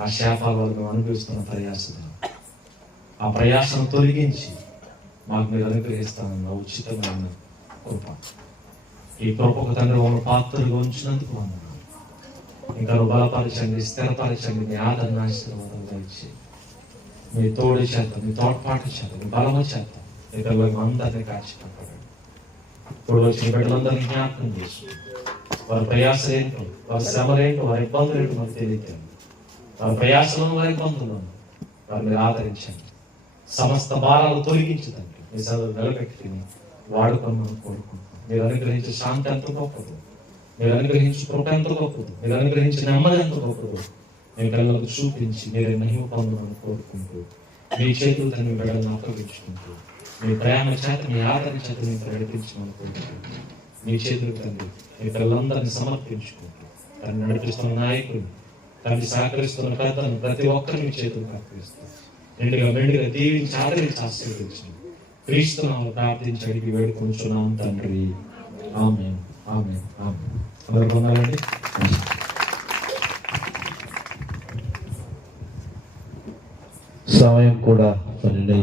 ఆ శాపాల వల్ల మేము అనుభవిస్తున్న ప్రయాసం, ఆ ప్రయాసం తొలగించి మాకు మీరు అనుగ్రహిస్తానన్న ఉచితమైన కృప, ఈ కృపకు తండ్రి ఉన్న పాత్రలుగా ఉంచినందుకు వందనాలు. ఇంకా బలపరచండి, స్థిరపరచండి. మీ ఆదరణ ఆశీర్వాదాలు దయచి మీ తోడు చేత, మీ తోడ్పాటు చేత, మీ బలము చేత ఇతరులు అందరినీ కాచిపడండి. ఇప్పుడు వచ్చిన బిడ్డలందరినీ జ్ఞాపకం చేసి వారి ప్రయాసం ఏంటో, వారి శ్రమలేంటో, వారి ఇబ్బందులు ఏంటో మనకు తెలియదు. వారి ప్రయాసలను, వారి ఇబ్బందులను వారు మీరు ఆదరించండి. సమస్త భారాలు తొలగించదండి. మీ చదువు నిలబెట్టి వాడుకొని మనం కోరుకుంటాం. మీరు అనుగ్రహించే శాంతి ఎంత గొప్పదు, మీరు అనుగ్రహించే కృప ఎంత గొప్పదు, మీరు అనుగ్రహించిన నెమ్మది ఎంత గొప్పదు మీ పిల్లలకు చూపించి మీరే మహిమ పొందమని కోరుకుంటూ మీ చేతులు తన బిడ్డలను అప్పగించుకుంటూ మీ ప్రేమ చేత, మీ ఆదరణ చేత మీరు ప్రకటించమని కోరుకుంటూ మీ చేతులు తండ్రి మీ పిల్లలందరినీ సమర్పించుకుంటూ తను నడిపిస్తున్న నాయకులు, తనని సహకరిస్తున్న పెద్దలను ప్రతి ఒక్కరిని మీ చేతులకు అర్పిస్తూ మెండుగా దీవించి ఆదరించి ఆశీర్వదించండి. క్రీస్తునామములో ప్రార్థించి అడిగి వేడుకొంచున్నాం తండ్రి. ఆమేన్. ఆమేన్. ఆమేన్. అందరూ పొందాలండి. సమయం కూడా 12